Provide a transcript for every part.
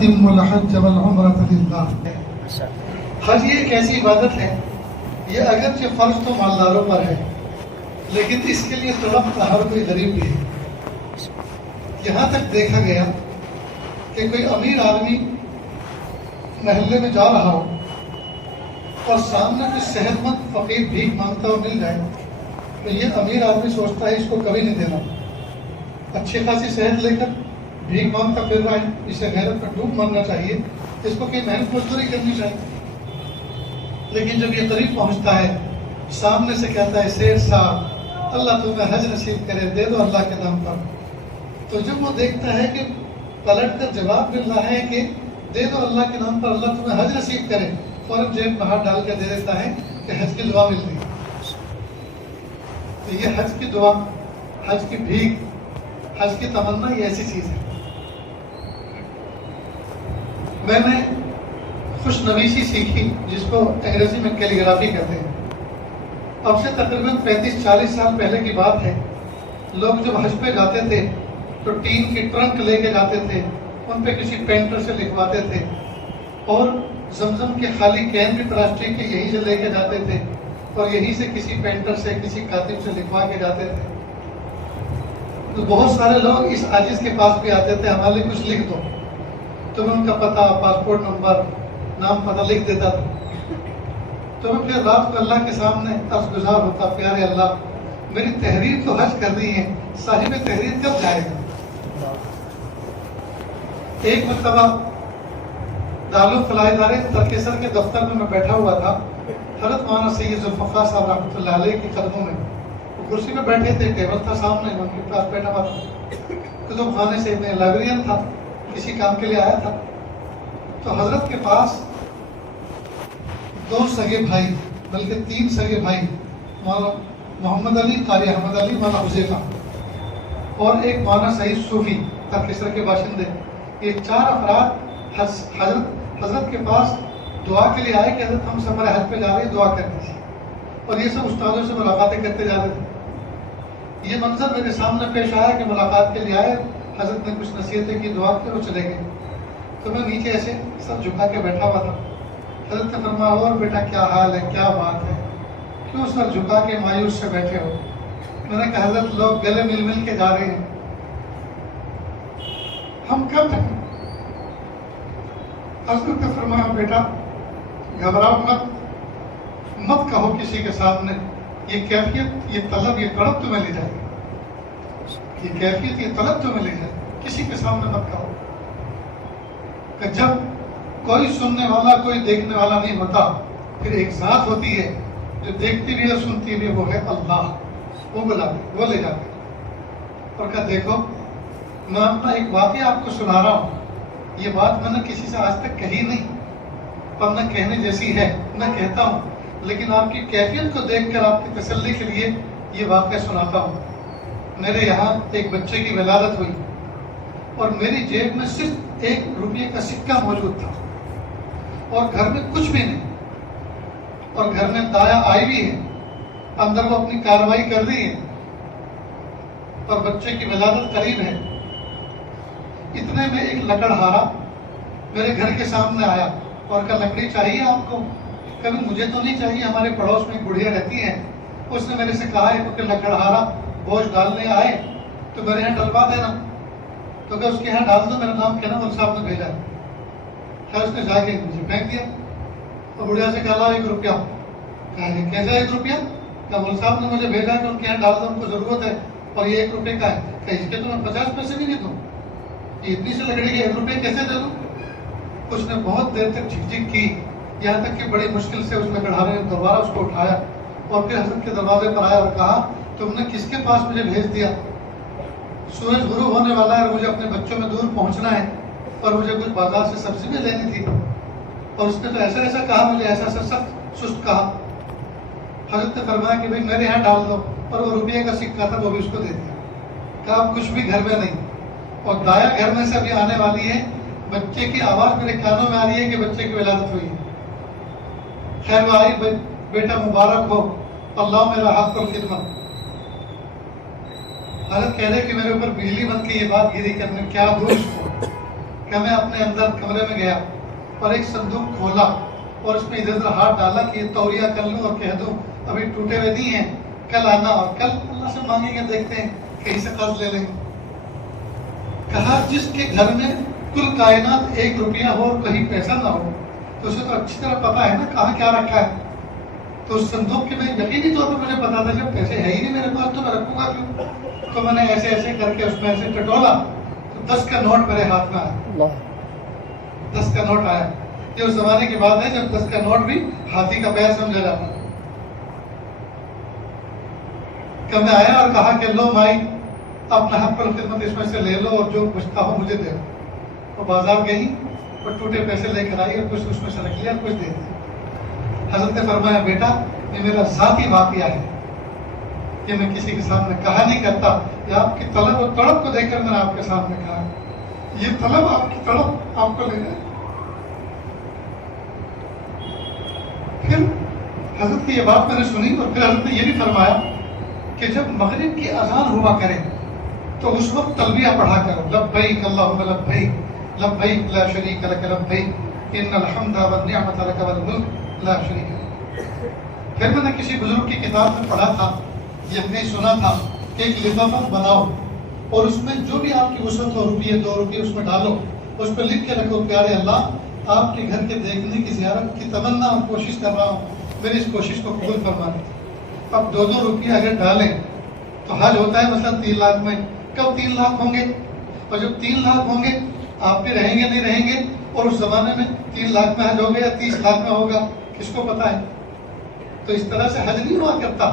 وَأَتِمُّوا الْحَجَّ وَالْعُمْرَةَ لِلَّهِ۔ حج یہ ایک ایسی عبادت ہے، یہ اگرچہ فرض تو مالداروں پر ہے، لیکن اس کے لیے تڑپتا ہر کوئی غریب بھی ہے۔ یہاں تک دیکھا گیا کہ کوئی امیر آدمی محلے میں جا رہا ہو اور سامنے کوئی صحت مند فقیر بھیک مانگتا ہو مل جائے تو یہ امیر آدمی سوچتا ہے اس کو کبھی نہیں دینا، اچھی خاصی صحت لے کر بھیک مانگتا پھر رہا ہے، اسے غیرت میں ڈوب مرنا چاہیے، اس کو کوئی محنت مزدوری کرنی چاہیے۔ لیکن جب یہ قریب پہنچتا ہے سامنے سے کہتا ہے سیر صاحب اللہ تمہیں حج نصیب کرے، دے دو اللہ کے نام پر، تو جب وہ دیکھتا ہے کہ پلٹ کر جواب مل رہا ہے کہ دے دو اللہ کے نام پر اللہ تمہیں حج نصیب کرے، فوراً جیب میں ہاتھ ڈال کے دے دیتا ہے کہ حج کی دعا مل رہی ہے۔ تو یہ حج کی دعا، حج کی بھیک، حج کی تمنا یہ ایسی چیز ہے۔ میں نے خوش نویسی سیکھی جس کو انگریزی میں کیلیگرافی کہتے ہیں۔ اب سے تقریباً 35-40 سال پہلے کی بات ہے، لوگ جب حج پہ جاتے تھے تو ٹین کی ٹرنک لے کے جاتے تھے، ان پہ کسی پینٹر سے لکھواتے تھے، اور زمزم کے خالی کین بھی پلاسٹک کے یہیں سے لے کے جاتے تھے اور یہیں سے کسی پینٹر سے کسی کاتب سے لکھوا کے جاتے تھے۔ تو بہت سارے لوگ اس عاجز کے پاس بھی آتے تھے ہمارے لیے کچھ لکھ دو، تو میں ان کا پتہ، پاسپورٹ نمبر، نام پتہ لکھ دیتا تھا۔ تو میں پھر رات کو اللہ کے سامنے عرض گزار ہوتا، پیارے اللہ میری تحریر تو حج کرنی ہے، صاحب تحریر کب جائے گا؟ ایک مرتبہ دارالفلاح ادارے ترکیسر کے دفتر میں بیٹھا ہوا تھا، حضرت مولانا سید ذوالفقار صاحب رحمۃ اللہ علیہ کے قدموں میں، وہ کرسی پہ بیٹھے تھے، ٹیبل تھا سامنے، ان کے پاس بیٹھا ہوا تھا، کتب خانے سے میں لائبریرین تھا، کسی کام کے لیے آیا تھا۔ تو حضرت کے پاس 2 سگے بھائی، بلکہ 3 سگے بھائی، مولانا محمد علی، قاری احمد علی، مولانا حذیفہ، اور ایک مولانا سعید صوفی ترکیسر کے باشندے، یہ 4 افراد حضرت کے پاس دعا کے لیے آئے کہ حضرت ہم سفر حج پہ جا رہے ہیں، دعا کرنی تھی، اور یہ سب استادوں سے ملاقاتیں کرتے جا رہے تھے۔ یہ منظر میرے سامنے پیش آیا کہ ملاقات کے لیے آئے، حضرت نے کچھ نصیحتیں کی، دعا کی، وہ چلے گئے۔ تو میں نیچے ایسے سر جھکا کے بیٹھا ہوا تھا۔ حضرت نے فرمایا اور بیٹا کیا حال ہے، کیا بات ہے، کیوں سر جھکا کے مایوس سے بیٹھے ہو؟ میں نے کہا حضرت لوگ گلے مل مل کے جا رہے ہیں، ہم کب تک؟ حضرت نے فرمایا بیٹا گھبراؤ مت کہو کسی کے سامنے، یہ کیفیت، یہ طلب، یہ طلب تمہیں لے جائے، یہ کیفیت، یہ طلب تمہیں لے جائے، کسی کے سامنے مت کہو۔ کہ جب کوئی سننے والا، کوئی دیکھنے والا نہیں ہوتا، پھر ایک ذات ہوتی ہے جو دیکھتی بھی اور سنتی بھی، وہ ہے اللہ، وہ بلاتے، وہ لے جاتے۔ اور کہا دیکھو میں اپنا ایک واقعہ آپ کو سنا رہا ہوں، یہ بات میں نے کسی سے آج تک کہی نہیں اور نہ کہنے جیسی ہے، نہ کہتا ہوں، لیکن آپ کی کیفیت کو دیکھ کر آپ کی تسلی کے لیے یہ واقعہ سناتا ہوں۔ میرے یہاں ایک بچے کی ولادت ہوئی اور میری جیب میں صرف 1 روپے کا سکہ موجود تھا اور گھر میں کچھ بھی نہیں، اور گھر میں دایا آئی بھی ہے، اندر وہ اپنی کارروائی کر رہی ہے اور بچے کی ولادت قریب ہے۔ اتنے میں ایک لکڑہارا میرے گھر کے سامنے آیا اور کہا لکڑی چاہیے آپ کو؟ کبھی مجھے تو نہیں چاہیے، ہمارے پڑوس میں بڑھیا رہتی ہیں، اس نے میرے سے کہا ہے کہ لکڑہارا بوجھ ڈالنے آئے تو میرے یہاں ڈلوا دینا، تو کہ اس کے یہاں ڈال دو، میرا نام کہنا مول صاحب نے بھیجا ہے۔ خیر اس نے جا کے مجھے پھینک دیا اور بڑھیا سے کہا 1 روپیہ، کہا یہ کیسا 1 روپیہ؟ کہ مول صاحب نے مجھے بھیجا کہ ان کے یہاں ڈال دو، ان کو ضرورت ہے، اور یہ 1 روپے کا ہے، کہ اس کے تو میں 50 پیسے بھی نہیں دوں، یہ اتنی سی لکڑی کے 1 روپے کیسے دے دوں؟ اس نے بہت دیر تک جھک جھک کی، یہاں تک کہ بڑی مشکل سے اس لکڑہارے نے دوبارہ اس کو اٹھایا اور پھر حضرت کے دروازے پر آیا اور کہا تم نے کس کے پاس مجھے بھیج دیا؟ سورج غروب ہونے والا ہے اور مجھے اپنے بچوں میں دور پہنچنا ہے اور مجھے کچھ بازار سے سبزی بھی لینی تھی، اور اس نے تو ایسا ایسا کہا، مجھے ایسا ایسا سخت سست کہا۔ حضرت نے فرمایا کہ بھائی میرے یہاں ڈال دو، اور وہ روپیے کا سکہ تھا وہ بھی اس کو دے دیا۔ کہا اب کچھ بھی گھر میں نہیں، اور دایا گھر میں سے ابھی آنے والی ہے، بچے کی آواز میرے کانوں میں آ رہی ہے کہ بچے کی ولادت ہوئی ہے۔ خیر وہ آئی، بیٹا مبارک ہو، اللہ میرا حق الخدمت۔ حضرت کہہ رہے کہ میرے اوپر بجلی بن کے یہ بات گری کہ میں کیا دوں اس کو، کہ میں اپنے اندر کمرے میں گیا اور ایک صندوق کھولا اور اس میں ادھر ادھر ہاتھ ڈالا کہ یہ توریہ کر لوں اور کہہ دوں ابھی ٹوٹے ہوئے نہیں ہیں، کل آنا اور کل اللہ سے مانگیں گے، دیکھتے ہیں کہیں سے قرض لے لیں گے۔ کہا جس کے گھر میں کل کائنات 1 روپیہ ہو اور کہیں پیسہ نہ ہو تو اسے تو اچھی طرح پتا ہے نا کہاں کیا رکھا ہے۔ تو اس صندوق کے میں یقینی طور پر مجھے پتا تھا جب پیسے ہے ہی نہیں میرے پاس تو میں رکھوں گا کیوں؟ تو میں نے ایسے ایسے کر کے اس میں ایسے ٹٹولا تو 10 کا نوٹ میرے ہاتھ میں آیا، 10 کا نوٹ آیا۔ یہ اس زمانے کی بات ہے جب 10 کا نوٹ بھی ہاتھی کا پیر سمجھا جاتا۔ کہ میں آیا اور کہا کہ لو مائی اپنا حق پر خدمت اس میں سے لے لو اور جو بچتا ہو مجھے دے دو۔ وہ بازار گئی اور ٹوٹے پیسے لے کر آئی اور کچھ اس میں سے رکھ لیا اور کچھ دے دیا۔ حضرت نے فرمایا بیٹا یہ میرا ذاتی واقعہ ہے، یہ میں کسی کے سامنے کہا نہیں کرتا، یہ آپ کی طلب اور تڑپ کو دیکھ کر میں نے آپ کے سامنے کہا، یہ طلب آپ کی تڑپ آپ کو لے جائے۔ پھر حضرت کی یہ بات میں نے سنی اور پھر حضرت نے یہ بھی فرمایا کہ جب مغرب کی اذان ہوا کرے تو اس وقت تلبیہ پڑھا کرو، لبیک اللہم لبیک لبیک لا شریک لک لبیک ان الحمد والنعمت لک والملک لا شریک لک۔ پھر میں نے کسی بزرگ کی کتاب میں پڑھا تھا، یہ میں سنا تھا کہ ایک لفافہ بناؤ اور اس میں جو بھی آپ کی وسعت ہو، روپیے 2 روپیے اس میں ڈالو، اس پہ لکھ کے رکھو پیارے اللہ آپ کے گھر کے دیکھنے کی زیارت کی تمنا اور کوشش کر رہا ہوں، میری اس کوشش کو قبول فرما دیں۔ اب 2 روپیے اگر ڈالیں تو حج ہوتا ہے مثلا 3 لاکھ میں، کب 3 لاکھ ہوں گے؟ اور جب 3 لاکھ ہوں گے آپ بھی رہیں گے نہیں رہیں گے، اور اس زمانے میں 3 لاکھ میں حج ہوگا یا 30 لاکھ میں ہوگا کس کو پتا ہے؟ تو اس طرح سے حج نہیں ہوا کرتا،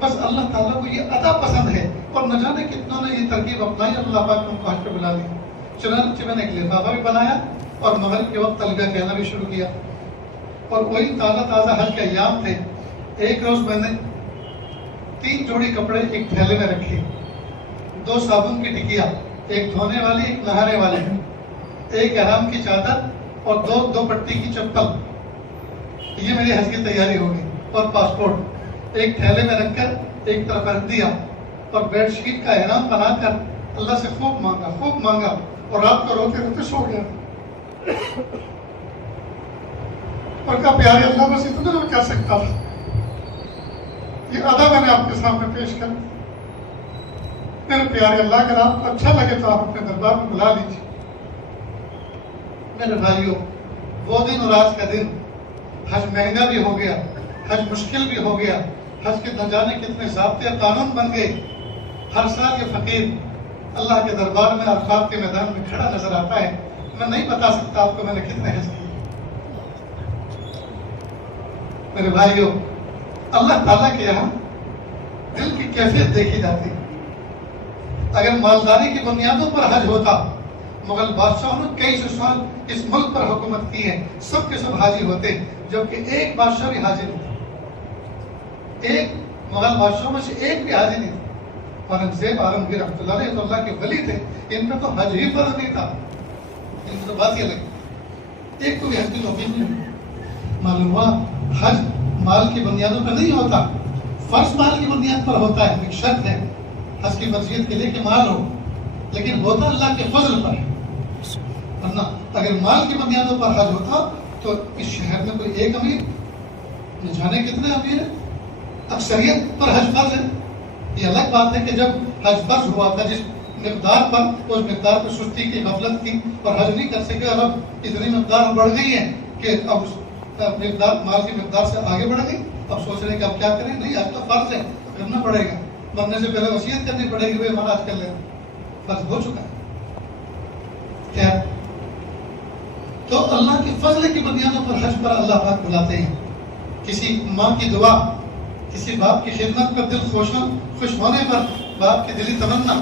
بس اللہ تعالیٰ کو یہ ادا پسند ہے اور نہ جانے کتنوں نے یہ ترکیب اپنائی، اللہ پاک نے ان کو حج پہ بلا دیا۔ چنانچہ میں نے ایک لفافہ بھی بنایا اور مغرب کے وقت تلبیہ کہنا بھی شروع کیا، اور وہی تازہ حج کے ایام تھے۔ ایک روز میں نے 3 جوڑی کپڑے ایک تھیلے میں رکھے، 2 صابن کی ٹکیا، ایک دھونے والی ایک نہانے والی، ایک احرام کی چادر اور 2 پٹی کی چپل، یہ میری حج کی تیاری ہو گئی، اور پاسپورٹ ایک تھیلے میں رکھ کر ایک طرف رکھ دیا، اور بیڈ شیٹ کا احرام بنا کر اللہ سے خوب مانگا اور رات کو روتے روتے سو گیا، اور کہا پیارے اللہ بس اتنا میں کر سکتا تھا، یہ ادا میں نے آپ کے سامنے پیش کر۔ میرے پیارے اللہ اگر آپ کو اچھا لگے تو آپ اپنے دربار میں بلا لیجیے۔ میرے بھائیوں وہ دن اور آج کا دن، حج مہنگا بھی ہو گیا، حج مشکل بھی ہو گیا، حج کے نہ جانے کتنے ضابطے قانون بن گئے۔ ہر سال یہ فقیر اللہ کے دربار میں عرفات کے میدان میں کھڑا نظر آتا ہے، میں نہیں بتا سکتا آپ کو میں نے کتنے حج کیے۔ میرے بھائیوں اللہ تعالیٰ کے یہاں دل کی کیفیت دیکھی جاتی ہے۔ اگر مالداری کی بنیادوں پر حج ہوتا، مغل بادشاہوں نے کئی سو سال اس ملک پر حکومت کی ہے، سب کے سب حاجی ہوتے، جبکہ ایک بادشاہ بھی حاجی نہیں تھا، ایک مغل بادشاہوں میں سے ایک بھی حاجی نہیں تھا۔ اورنگزیب عالمگیر رحمۃ اللہ علیہ تو اللہ کے ولی تھے، ان میں تو حج ہی فرض نہیں تھا، ان کو تو بات یہ لگی، ایک تو بھی حج کی توفیق نہیں۔ معلوم ہوا حج مال کی بنیادوں پر نہیں ہوتا، فرض مال کی بنیاد پر ہوتا ہے، ایک شرط ہے حج کی فرضیت کے لیے کہ مال ہو، لیکن ہوتا اللہ کے فضل پر ہے۔ ورنہ اگر مال کی بنیادوں پر حج ہوتا تو اس شہر میں کوئی ایک امیر، نہ جانے کتنے امیر ہیں، اکثریت پر حج فرض ہے۔ یہ الگ بات ہے کہ جب حج فرض ہوا تھا جس مقدار پر، اس مقدار پر سستی کی، غفلت کی اور حج نہیں کر سکے، اور اب اتنی مقدار بڑھ گئی ہے کہ اب مقدار مال کی مقدار سے آگے بڑھ گئی، اب سوچ رہے کہ اب کیا کریں، نہیں حج تو فرض ہے، کرنا پڑے گا، مرنے سے پہلے وصیت کرنی پڑے گی، بھائی ہمارا حج کر لیں، فرض ہو چکا ہے۔ کیا تو اللہ کی فضل کی بنیادوں پر حج پر اللہ پاک بلاتے ہیں۔ کسی ماں کی دعا، کسی باپ کی خدمت پر دل خوش ہونے پر باپ کی دلی تمنا،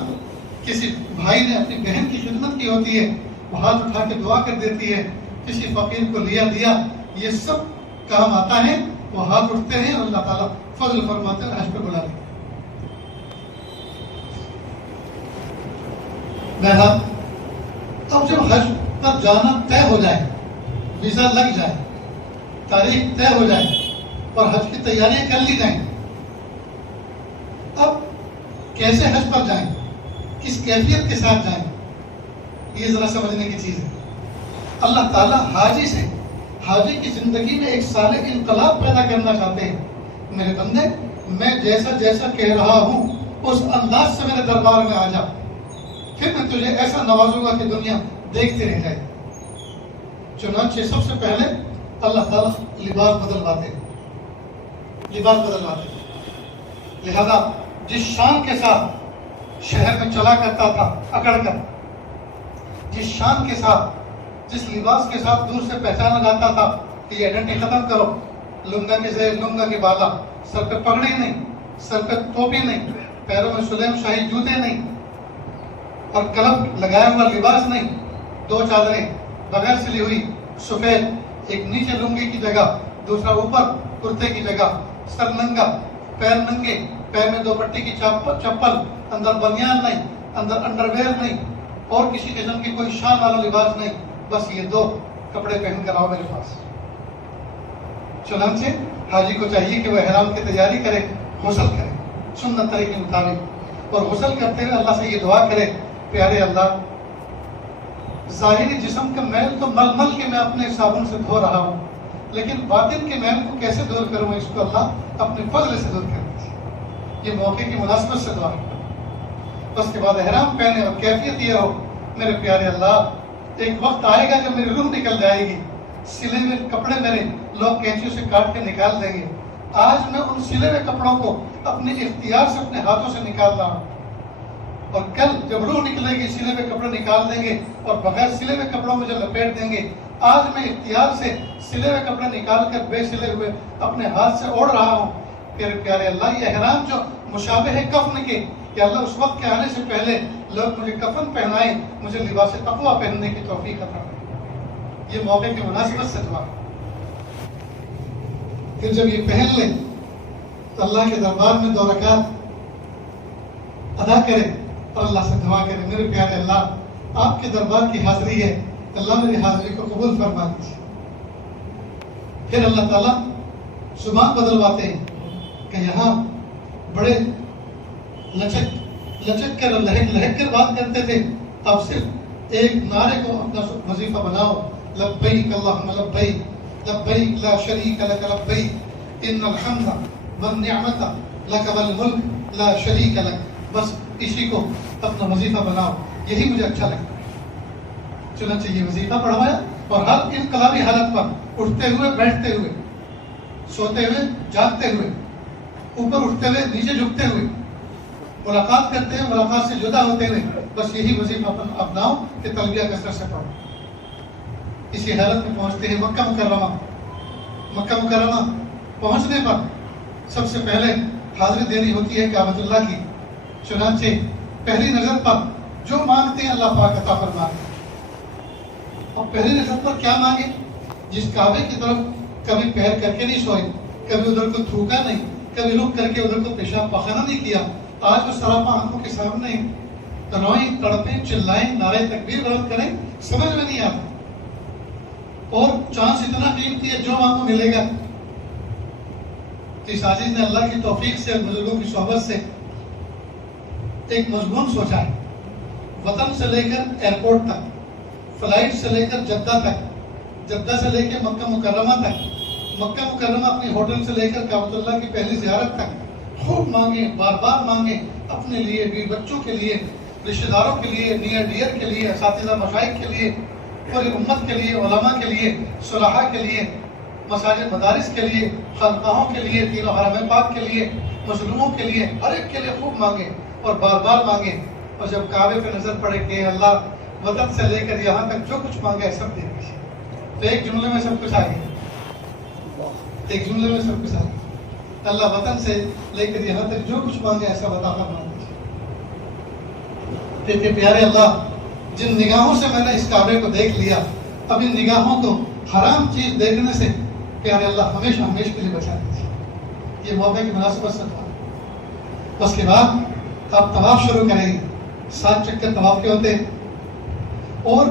کسی بھائی نے اپنی بہن کی خدمت کی ہوتی ہے، وہ ہاتھ اٹھا کے دعا کر دیتی ہے، کسی فقیر کو لیا دیا، یہ سب کام آتا ہے، وہ ہاتھ اٹھتے ہیں اور اللہ تعالیٰ فضل فرماتے ہیں، حج پہ بلا دیتے ہیں۔ بہرحال اب جب حج پر جانا طے ہو جائے، ویزا لگ جائے، تاریخ طے ہو جائے اور حج کی تیاریاں کر لی جائیں، اب کیسے حج پر جائیں، کس کیفیت کے ساتھ جائیں، یہ ذرا سمجھنے کی چیز ہے۔ اللہ تعالیٰ حاجی کی زندگی میں ایک صالح انقلاب پیدا کرنا چاہتے ہیں. میرے بندے، میں جیسا جیسا کہہ رہا ہوں اس انداز سے میرے دربار میں آ جا، پھر میں تجھے ایسا نوازوں گا کہ دنیا دیکھتے رہ جائے. چنانچہ سب سے پہلے اللہ تعالیٰ لباس بدلواتے ہیں. لہذا جس شان کے ساتھ شہر میں چلا کرتا تھا اکڑ کر، جس شان کے ساتھ، جس لباس کے ساتھ دور سے پہچانا جاتا تھا کہ یہ آئیڈینٹی ختم کرو، لنگا کے زیر، لنگا کے بالا، سر پہ پگڑی نہیں، سر پہ ٹوپی نہیں، پیروں میں سلیم شاہی جوتے نہیں، اور کلب لگایا ہوا لباس نہیں، 2 چادریں بغیر سلی ہوئی سفید، ایک نیچے لنگی کی جگہ، دوسرا اوپر کرتے کی جگہ، سر ننگا، پیر ننگے، پیر میں 2 پٹی کی چپل، اندر بنیان نہیں، اندر انڈرویئر نہیں، اور کسی قسم کی کوئی شان والا لباس نہیں، بس یہ 2 کپڑے پہن کر آؤ میرے پاس. چنانچہ حاجی کو چاہیے کہ وہ احرام کی تیاری کرے، غسل کرے سنت طریقے کے مطابق، اور غسل کرتے ہوئے اللہ سے یہ دعا کرے، پیارے اللہ، ظاہری جسم کا میل تو مل مل کے میں اپنے صابن سے دھو رہا ہوں، لیکن باطن کے میل کو کیسے دور کروں، اس کو اللہ اپنے فضل سے دور کر دیجیے. یہ موقع کی مناسبت سے دعا ہے. اس کے بعد احرام پہنے اور کیفیت یہ ہو، میرے پیارے اللہ، ایک وقت آئے گا جب میری روح نکل جائے گی، سلے ہوئے کپڑے میرے لوگ کینچیوں سے کاٹ کے نکال دیں گے. آج میں ان سلے ہوئے کپڑوں کو اپنے اختیار سے اپنے ہاتھوں سے نکال رہا ہوں، اور کل جب روح نکلے گی سلے ہوئے کپڑے نکال دیں گے اور بغیر سلے ہوئے کپڑوں میں جو لپیٹ دیں گے. آج میں اختیار سے سلے ہوئے کپڑے نکال کر بے سلے ہوئے اپنے ہاتھ سے اوڑھ رہا ہوں. پھر پیارے اللہ، یہ احرام جو مشابہ ہے کفن کے، کہ اللہ اس وقت کے آنے سے پہلے لوگ مجھے کفن پہنائیں، مجھے لباس تقویٰ پہننے کی توفیق عطا کریں. یہ موقع کی مناسبت سے دعا. پھر جب یہ پہن لیں تو اللہ کے دربار میں 2 رکعت ادا کریں اور اللہ سے دعا کریں، میرے پیارے اللہ، آپ کے دربار کی حاضری ہے، اللہ میری حاضری کو قبول فرما دیجیے. پھر اللہ تعالیٰ زبان بدلواتے ہیں کہ یہاں بڑے لچک کر لہک کر بات کرتے تھے، اب صرف ایک نعرے کو اپنا وظیفہ بناؤ، لبیک اللہم لبیک، لبیک لا شریک لک لبیک، ان الحمد والنعمت لک والملک لا شریک لک. بس اسی کو اپنا وظیفہ بناؤ، یہی مجھے اچھا لگتا ہے. چنانچہ یہ وظیفہ پڑھوایا، اور ہر انقلابی حالت پر اٹھتے ہوئے، بیٹھتے ہوئے، سوتے ہوئے، جاگتے ہوئے، اوپر اٹھتے ہوئے، نیچے جھکتے ہوئے، ملاقات کرتے ہوئے، ملاقات سے جدا ہوتے ہوئے، بس یہی وظیفہ اپناؤ کہ تلبیہ کثرت سے پڑھو. اسی حالت میں پہنچتے ہیں مکہ مکرمہ. پہنچنے پر سب سے پہلے حاضری دینی ہوتی ہے کعبۃ اللہ کی. چنانچہ پہلی نظر پر جو مانگتے ہیں اللہ پاک عطا فرماتے ہیں. اور پہلی نظر پر کیا مانگے؟ جس کعبے کی طرف کبھی پیر کر کے نہیں سوئے، کبھی ادھر کو تھوکا نہیں، کبھی رک کر کے ادھر کو پیشاب پخانہ نہیں کیا، آج وہ سراپا آنکھوں کے سامنے روئیں، تڑپیں، چلائیں، نعرے تکبیر بلند کریں، سمجھ میں نہیں آتا. اور چانس اتنا قیمتی ہے، جو مانگو ملے گا. اس عزیز نے اللہ کی توفیق سے، بزرگوں کی صحبت سے ایک مضمون سوچا ہے. وطن سے لے کر ایئرپورٹ تک، فلائٹ سے لے کر جدہ تک، جدہ سے لے کے مکہ مکرمہ تک، مکہ مکرمہ اپنی ہوٹل سے لے کر کعبۃ اللہ کی پہلی زیارت تک خوب مانگیں، بار بار مانگیں، اپنے لیے بھی، بچوں کے لیے، رشتہ داروں کے لیے، نیئر ڈیئر کے لیے، اساتذہ مشائخ کے لیے، پوری امت کے لیے، علماء کے لیے، صلحاء کے لیے، مساجد مدارس کے لیے، خانقاہوں کے لیے، تینوں حرمین پاک کے لیے، مظلوموں کے لیے، ہر ایک کے لیے خوب مانگیں اور بار بار مانگیں. اور جب کعبے پہ نظر پڑے کہ اللہ وطن سے لے کر یہاں تک جو کچھ مانگا سب دے دیجیے، تو ایک جملے میں سب کچھ آ گیا. ایک جملے میں سب کچھ آ گیا. اللہ وطن سے لے کر یہاں تک جو کچھ مانگے ایسا عطا فرما دیجیے. دیکھیے پیارے اللہ، جن نگاہوں سے میں نے اس کعبے کو دیکھ لیا، اب ان نگاہوں کو حرام چیز دیکھنے سے پیارے اللہ ہمیشہ ہمیشہ کے لیے بچا دیجیے. یہ موقع کی مناسبت سے تھا. اس کے بعد آپ طواف شروع کریں گے. 7 چکر طواف کے ہوتے ہیں، اور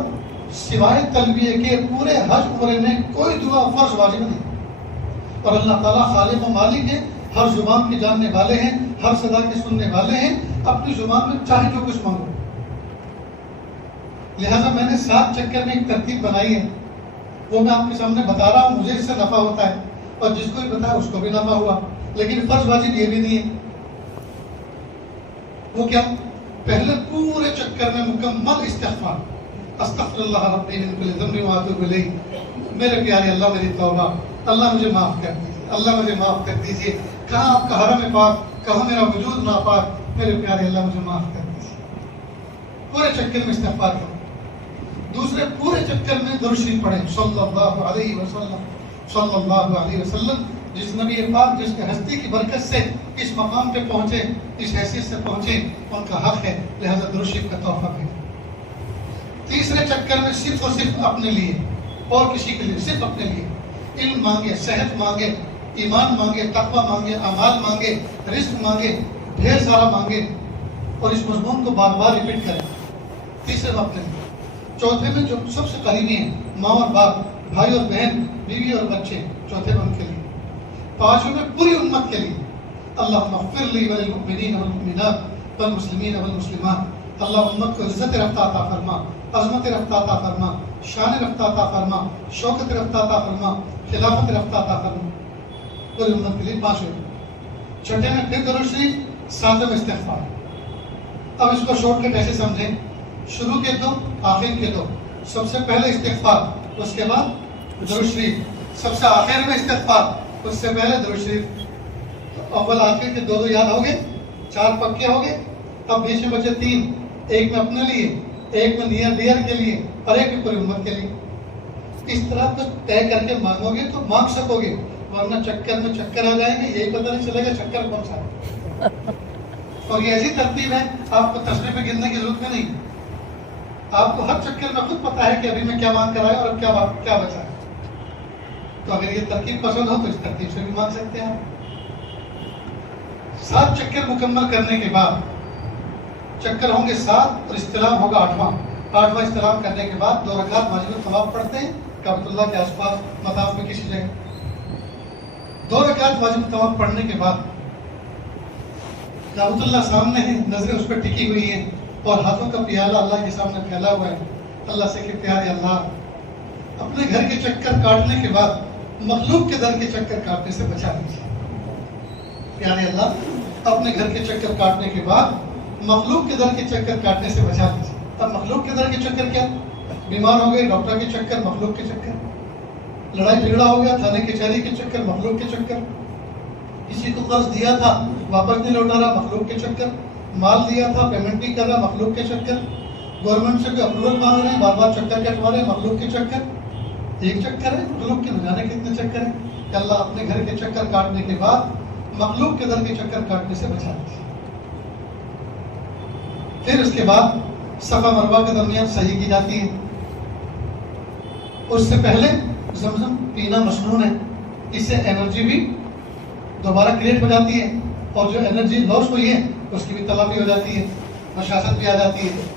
سوائے تلبیہ کے پورے حج عمرے میں کوئی دعا فرض واجب نہیں. اور اللہ تعالیٰ خالق و مالک ہے، ہر زبان کے جاننے والے ہیں، ہر صدا کے سننے والے ہیں. اپنی زبان میں چاہے جو کچھ مانگو. لہذا میں نے 7 چکر میں ایک ترتیب بنائی ہے وہ میں آپ کے سامنے بتا رہا ہوں، مجھے اس سے نفع ہوتا ہے اور جس کو بھی بتایا اس کو بھی نفع ہوا، لیکن فرض واجب یہ بھی نہیں ہے۔ وہ کیا؟ پہلے پورے چکر میں مکمل استغفار، استغفر اللہ ربی من کل ذنب واتوب الیہ، میرے پیارے اللہ میری توبہ، اللہ مجھے معاف کر دیجیے، اللہ مجھے معاف کر دیجیے، کہاں آپ کا حرم پاک، کہاں میرا وجود ناپاک، میرے پیارے اللہ مجھے معاف کر دیجیے، پورے چکر میں استغفار کرو۔ دوسرے پورے چکر میں درود شریف پڑھیں، صلی اللہ علیہ وسلم، صلی اللہ علیہ وسلم، جس نبی پاک جس کے ہستی کی برکت سے اس مقام پہ پہنچے، اس حیثیت سے پہنچے، ان کا حق ہے، لہذا درود شریف کا تحفہ بھی۔ تیسرے چکر میں صرف اور صرف اپنے لیے اور کسی کے لیے، صرف اپنے لیے علم مانگے، صحت مانگے، ایمان مانگے، تقوی مانگے، اعمال مانگے، رزق مانگے، ڈھیر سارا مانگے، اور اس مضمون کو بار بار ریپیٹ کریں۔ تیسرے میں اپنے لیے۔ چوتھے میں جو سب سے قریبی ہیں، ماں اور باپ، بھائی اور بہن، بیوی اور بچے، چوتھے میں ان کے لیے۔ پانچویں میں پوری امت کے لیے، اللہم اغفر لی وللمؤمنین والمؤمنات والمسلمین والمسلمات، اللہ امت کو عزت رفتہ عطا فرما، عظمت رفتہ عطا فرما، شان رفتہ عطا فرما، شوکت رفتہ عطا فرما، خلافت رفتہ عطا فرما، پوری امت کے لیے۔ پانچویں۔ چھٹے میں پھر درود شریف، ساتویں میں استغفار۔ اب اس کو شارٹ کٹ ایسے سمجھیں، شروع کے دو، آخر کے دو۔ سب سے پہلے استغفار، اس کے بعد درود شریف، سب سے آخر میں استغفار، اس سے پہلے درود شریف۔ اول آخر کے دو یاد ہو گئے، 4 پکے ہو گئے۔ اب بیچ میں بچے 3، ایک میں اپنے لیے، ایک میں نیئر ڈیئر کے لیے، اور ایک میں پوری امت کے لیے۔ اس طرح تو طے کر کے مانگو گے تو مانگ سکو گے، ورنہ چکر میں چکر آ جائیں گے، یہی پتہ نہیں چلے گا چکر کون سا ہے۔ اور یہ ایسی ترتیب ہے، آپ کو تصویر پہ گرنے کی ضرورت میں نہیں، آپ کو ہر چکر میں خود پتا ہے کہ ابھی میں کیا مانگ کر آیا اور اب کیا بچا ہے۔ تو اگر یہ ترکیب پسند ہو تو اس ترتیب سے بھی مانگ سکتے ہیں۔ 7 چکر مکمل کرنے کے بعد، چکر ہوں گے 7 اور استلام ہوگا 8واں استلام کرنے کے بعد 2 رکعت واجب طواف پڑھتے ہیں کعبۃ اللہ کے آس پاس مطاف میں کسی جگہ۔ 2 رکعت واجب طواف پڑھنے کے بعد کعبۃ اللہ سامنے ہے، نظریں اس پہ ٹکی ہوئی ہیں اور ہاتھوں کا پیالہ اللہ کے سامنے پھیلا ہوا ہے۔ اللہ سے کہ پیارے اللہ، اپنے گھر کے چکر کاٹنے کے بعد مخلوق کے در کے چکر کاٹنے سے بچا دیجیے۔ پیارے اللہ، اپنے گھر کے چکر کاٹنے کے بعد مخلوق کے در کے چکر کاٹنے سے بچا دیجیے۔ اب مخلوق کے در کے چکر کیا؟ بیمار ہو گئے، ڈاکٹر کے چکر، مخلوق کے چکر، لڑائی جھگڑا ہو گیا، تھانے کچہری کے چکر، مخلوق کے چکر، کسی کو قرض دیا تھا واپس نہیں لوٹا رہا، مخلوق کے چکر، مال دیا تھا پیمنٹ نہیں کر رہا، مخلوق کے چکر، گورنمنٹ سے کوئی اپروول مانگ رہے ہیں، بار بار چکر کٹوا رہے ہیں، مخلوق کے چکر۔ ایک چکر ہے، مخلوق کے نہ جانے کتنے چکر ہیں کہ اللہ اپنے گھر کے چکر کاٹنے کے بعد مخلوق کے در کے چکر کاٹنے سے بچا دیجیے۔ پھر اس کے بعد صفا مروہ کے درمیان صحیح کی جاتی ہے۔ اس سے پہلے زمزم پینا مسنون ہے، اس سے انرجی بھی دوبارہ کریٹ ہو جاتی ہے، اور جو انرجی لاس ہوئی ہے اس کی بھی تلافی ہو جاتی ہے، نشاست بھی آ جاتی ہے۔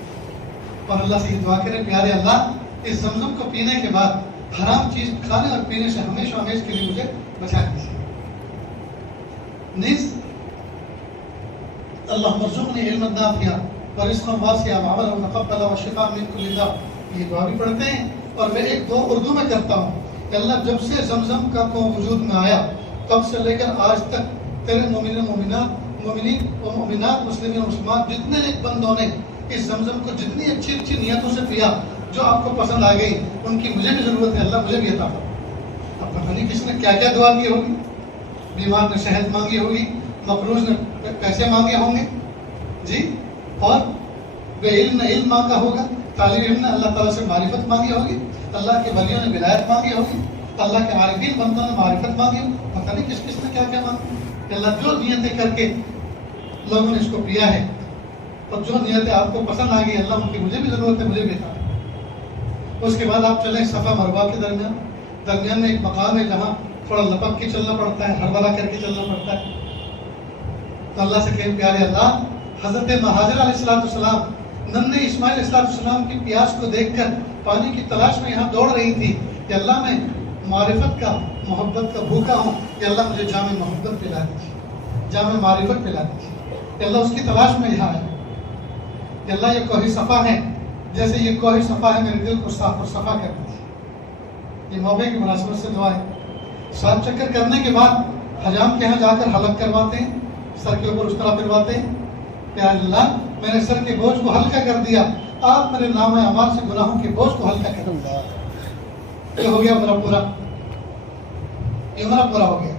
اور اللہ سے یہ دعا کریں، پیارے اللہ، اس زمزم کو پینے کے بعد حرام چیز کھانے اور پینے سے ہمیشہ ہمیشہ کے لیے مجھے بچا دیجیے۔ نیز اللہم ارزقنی علما نافعا ورزقا واسعا وعملا متقبلا وشفاء من کل داء۔ یہ دعا بھی پڑھتے ہیں، اور میں ایک دعا اردو میں کرتا ہوں کہ اللہ، جب سے زمزم کا کنواں وجود میں آیا تب سے لے کر آج تک تیرے مومنین و مومنات، مسلمین و مسلمات، جتنے ایک بندوں نے اس زمزم کو جتنی اچھی اچھی نیتوں سے پیا، جو آپ کو پسند آ گئی، ان کی مجھے بھی ضرورت ہے، اللہ مجھے بھی عطا فرما۔ اب پتہ نہیں کس نے کیا کیا دعا کی ہوگی، بیمار نے صحت مانگی ہوگی، مقروض نے پیسے مانگے ہوں گے، جی، اور بے علم نے علم مانگا ہوگا، طالب علم نے اللہ تعالیٰ سے معرفت مانگی ہوگی، اللہ کے ولیوں نے ولایت مانگی ہوگی، اللہ کے عارفین بندوں نے معرفت مانگی ہوگی، پتہ نہیں کس کس نے کیا کیا مانگا۔ کہ اللہ جو نیتیں کر کے لوگوں نے اس کو پیا ہے، اور جو نیتیں آپ کو پسند آ گئی، اللہ ان کی مجھے بھی ضرورت ہے، مجھے بھی عطا۔ اس کے بعد آپ چلیں صفا مروہ کے درمیان میں ایک مقام ہے جہاں تھوڑا لپک کے چلنا پڑتا ہے، ہڑبڑا کر کے چلنا پڑتا ہے۔ تو اللہ سے کہیں، پیارے اللہ، حضرت مہاجر علیہ السلام ننھے اسماعیل علیہ السلام کی پیاس کو دیکھ کر پانی کی تلاش میں یہاں دوڑ رہی تھی کہ اللہ، میں معرفت کا، محبت کا بھوکا ہوں، کہ اللہ مجھے جام محبت پلا دیجیے، جام معرفت پلا دیجیے، کہ اللہ اس کی تلاش میں یہاں ہے، کہ اللہ یہ کوہ صفا ہے، جیسے یہ کوہ صفا ہے، میرے دل کو صاف اور صفا کر دیجیے۔ یہ موقع کی مناسبت سے دعا ہے. 7 چکر کرنے کے بعد حجام کے ہاں جا کر حلق کرواتے ہیں, سر کے اوپر اس طرح پھرواتے ہیں کہ اللہ میں نے سر کے بوجھ کو ہلکا کر دیا, آپ میرے نام اعمال سے گناہوں کے بوجھ کو ہلکا کر دیا. یہ ہو گیا عمرہ پورا, یہ عمرہ پورا ہو گیا.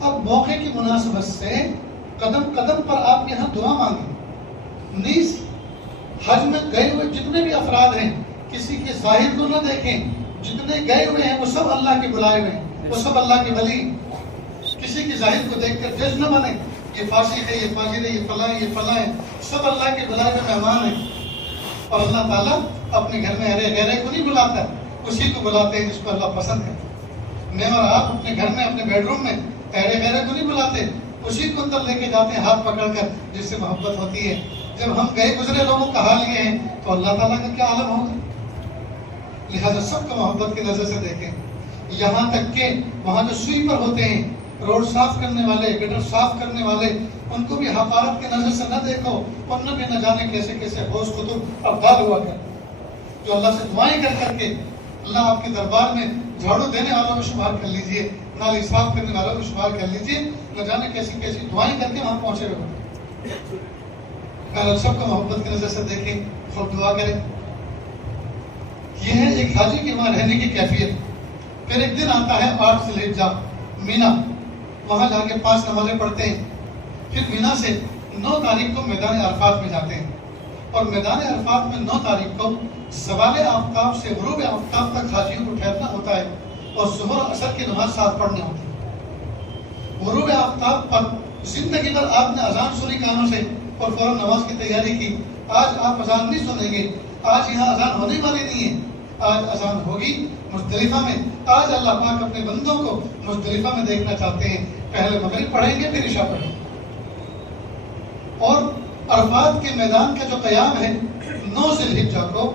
اب موقع کی مناسبت سے قدم قدم پر آپ یہاں دعا مانگیں. نیز حج میں گئے ہوئے جتنے بھی افراد ہیں کسی کے ظاہر کو نہ دیکھیں, جتنے گئے ہوئے ہیں وہ سب اللہ کے بلائے ہوئے ہیں, وہ سب اللہ کے ولی. کسی کے ظاہر کو دیکھ کر جج نہ بنے, یہ فاسق ہے, یہ فاجر ہے, یہ فلاں ہے, یہ فلاں ہے. سب اللہ کے بلائے ہوئے مہمان ہیں. اور اللہ تعالیٰ اپنے گھر میں ارے گہرے کو نہیں بلاتا, اسی کو بلاتے ہیں جس کو اللہ پسند کرتا ہے. میں اور آپ اپنے گھر میں اپنے بیڈ روم میں ارے گہرے کو نہیں بلاتے, اسی کو اندر لے کے جاتے ہیں ہاتھ پکڑ کر جس سے محبت ہوتی ہے. جب ہم گئے گزرے لوگوں کا حال یہ ہے تو اللہ تعالیٰ کا کیا عالم ہوگا. لہذا سب کو محبت کی نظر سے دیکھیں. یہاں تک کہ وہاں جو سویپر ہوتے ہیں, روڈ صاف کرنے والے, گٹر صاف کرنے والے, ان کو بھی حقارت کی نظر سے نہ دیکھو. ان میں نہ جانے کیسے کیسے ہوش خطب ابدال ہوا کر, جو اللہ سے دعائیں کر کر کے اللہ آپ کے دربار میں جھاڑو دینے والوں کو شمار کر لیجئے, نالی صاف کرنے والوں کو شمار کر لیجئے. نہ جانے کیسی کیسی دعائیں کر کے وہاں پہنچے ہوئے. پہلے سب کو محبت کی نظر سے دیکھیں, خود دعا کریں. یہ ہے ایک حاجی کے وہاں رہنے کی کیفیت. پھر ایک دن آتا ہے 8 ذی الحجہ, مینا, وہاں جا کے 5 نمازیں پڑھتے ہیں. پھر مینا سے 9 تاریخ کو میدان عرفات میں جاتے ہیں, اور میدان عرفات میں 9 تاریخ کو زوال آفتاب سے غروب آفتاب تک حاجیوں کو ٹھہرنا ہوتا ہے, اور ظہر اور عصر کی نماز ساتھ پڑھنی ہوتی ہے. غروب آفتاب پر زندگی بھر آپ نے اذان سنی کانوں سے اور فوراً نماز کی تیاری کی. آج آپ اذان نہیں سنیں گے, آج یہاں اذان ہونے والی نہیں ہے, آج اذان ہوگی مزدلفہ میں. آج اللہ پاک اپنے بندوں کو مزدلفہ میں دیکھنا چاہتے ہیں. پہلے مغرب پڑھیں گے, پھر عشاء پڑھیں گے. اور عرفات کے میدان کا جو قیام ہے 9 ذی الحجہ کو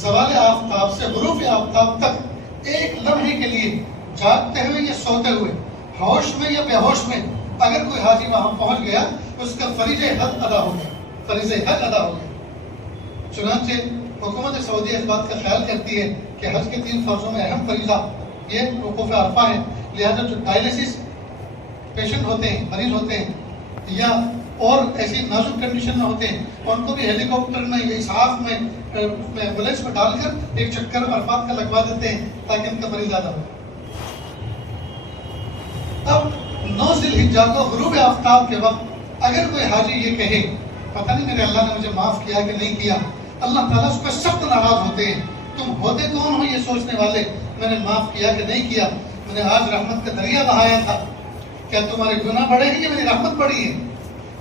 زوال آفتاب سے غروب آفتاب تک ایک لمحے کے لیے جاگتے ہوئے یا سوتے ہوئے, ہوش میں یا بے ہوش میں, اگر کوئی حاجی وہاں پہنچ گیا اس کا فریضہ حج ادا ہو گیا, فریضہ حج ادا ہو گیا. چنانچہ حکومت سعودیہ اس بات کا خیال کرتی ہے کہ حج کے 3 فرضوں میں اہم فریضہ یہ وقوف عرفہ ہے. لہذا جو ڈائلسس پیشنٹ ہوتے ہیں, مریض ہوتے ہیں, یا اور ایسی نازک کنڈیشن میں ہوتے ہیں, ان کو بھی ہیلی کاپٹر میں یا اسعاف میں ایمبولینس میں ڈال کر ایک چکر عرفات کا لگوا دیتے ہیں تاکہ ان کا مریض ادا ہو. اب 9 ذی الحجہ کو غروب آفتاب کے وقت اگر کوئی حاجی یہ کہے پتہ نہیں میرے اللہ نے مجھے معاف کیا کہ نہیں کیا, اللہ تعالیٰ اس پر سخت ناراض ہوتے ہیں. تم ہوتے کون ہو یہ سوچنے والے میں نے معاف کیا کہ نہیں کیا, میں نے آج رحمت کا دریا بہایا تھا, کیا تمہارے گناہ بڑھے ہیں یا میری رحمت بڑھی ہے؟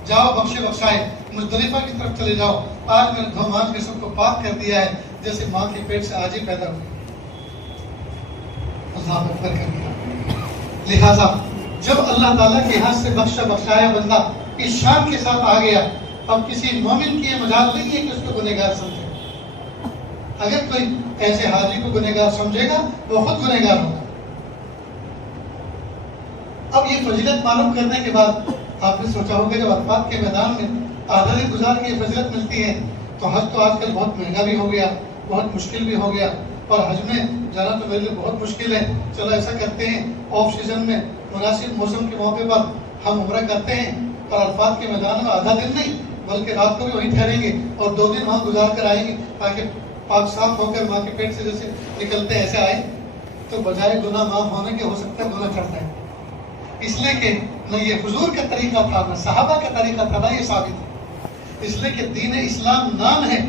جاؤ بخشے بخشائے مزدلفہ کی طرف چلے جاؤ. آج میں نے دھو مانج کے سب کو پاک کر دیا ہے جیسے ماں کے پیٹ سے آج ہی پیدا ہوئی. اللہ اکبر کر دیا. لہذا جب اللہ تعالیٰ کے ہاتھ سے بخشا بخشایا بندہ اس شان کے ساتھ آ گیا, اب کسی مومن کی یہ مجال نہیں ہے کہ اس کو گنہگار سمجھے. اگر کوئی ایسے حاجی کو گنہگار سمجھے گا وہ خود گنہگار ہوگا. اب یہ فضیلت معلوم کرنے کے بعد آپ نے سوچا ہوگا جب عرفات کے میدان میں آدھا دن گزار کے یہ فضیلت ملتی ہے تو حج تو آج کل بہت مہنگا بھی ہو گیا, بہت مشکل بھی ہو گیا, اور حج میں جانا تو میرے لیے بہت مشکل ہے. چلو ایسا کرتے ہیں آف سیزن میں مناسب موسم کے موقع پر ہم عمرہ کرتے ہیں, اور عرفات کے میدان میں آدھا دن نہیں بلکہ رات کو بھی وہیں ٹھہریں گے اور 2 دن وہاں گزار کر آئیں گے تاکہ پاک صاف ہو کر ماں کے پیٹ سے جیسے نکلتے ایسے آئے. تو بجائے گناہ معاف ہونے کے ہو سکتا ہے گناہ چڑھتا ہے. اس لیے کہ نہ یہ حضور کا طریقہ تھا, نہ صحابہ کا طریقہ تھا, نہ یہ ثابت ہے. اس لیے کہ دین اسلام نام ہے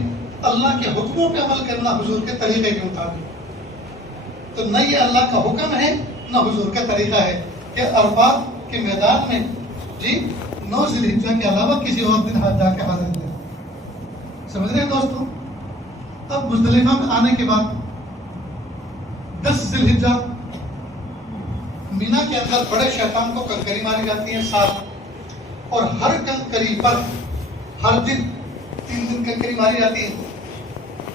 اللہ کے حکموں پہ عمل کرنا حضور کے طریقے کے مطابق. تو نہ یہ اللہ کا حکم ہے نہ حضور کا طریقہ ہے کہ عرفات کے میدان میں 9 ذی الحجہ کے علاوہ کسی اور دن جا کے حاضر دیں. سمجھ رہے ہیں دوستوں؟ اب مزدلفہ میں آنے کے بعد 10 ذی الحجہ مینا کے اندر بڑے شیطان کو کنکری ماری جاتی ہے 7, اور ہر کنکری پر ہر دن 3 دن کنکری ماری جاتی ہے.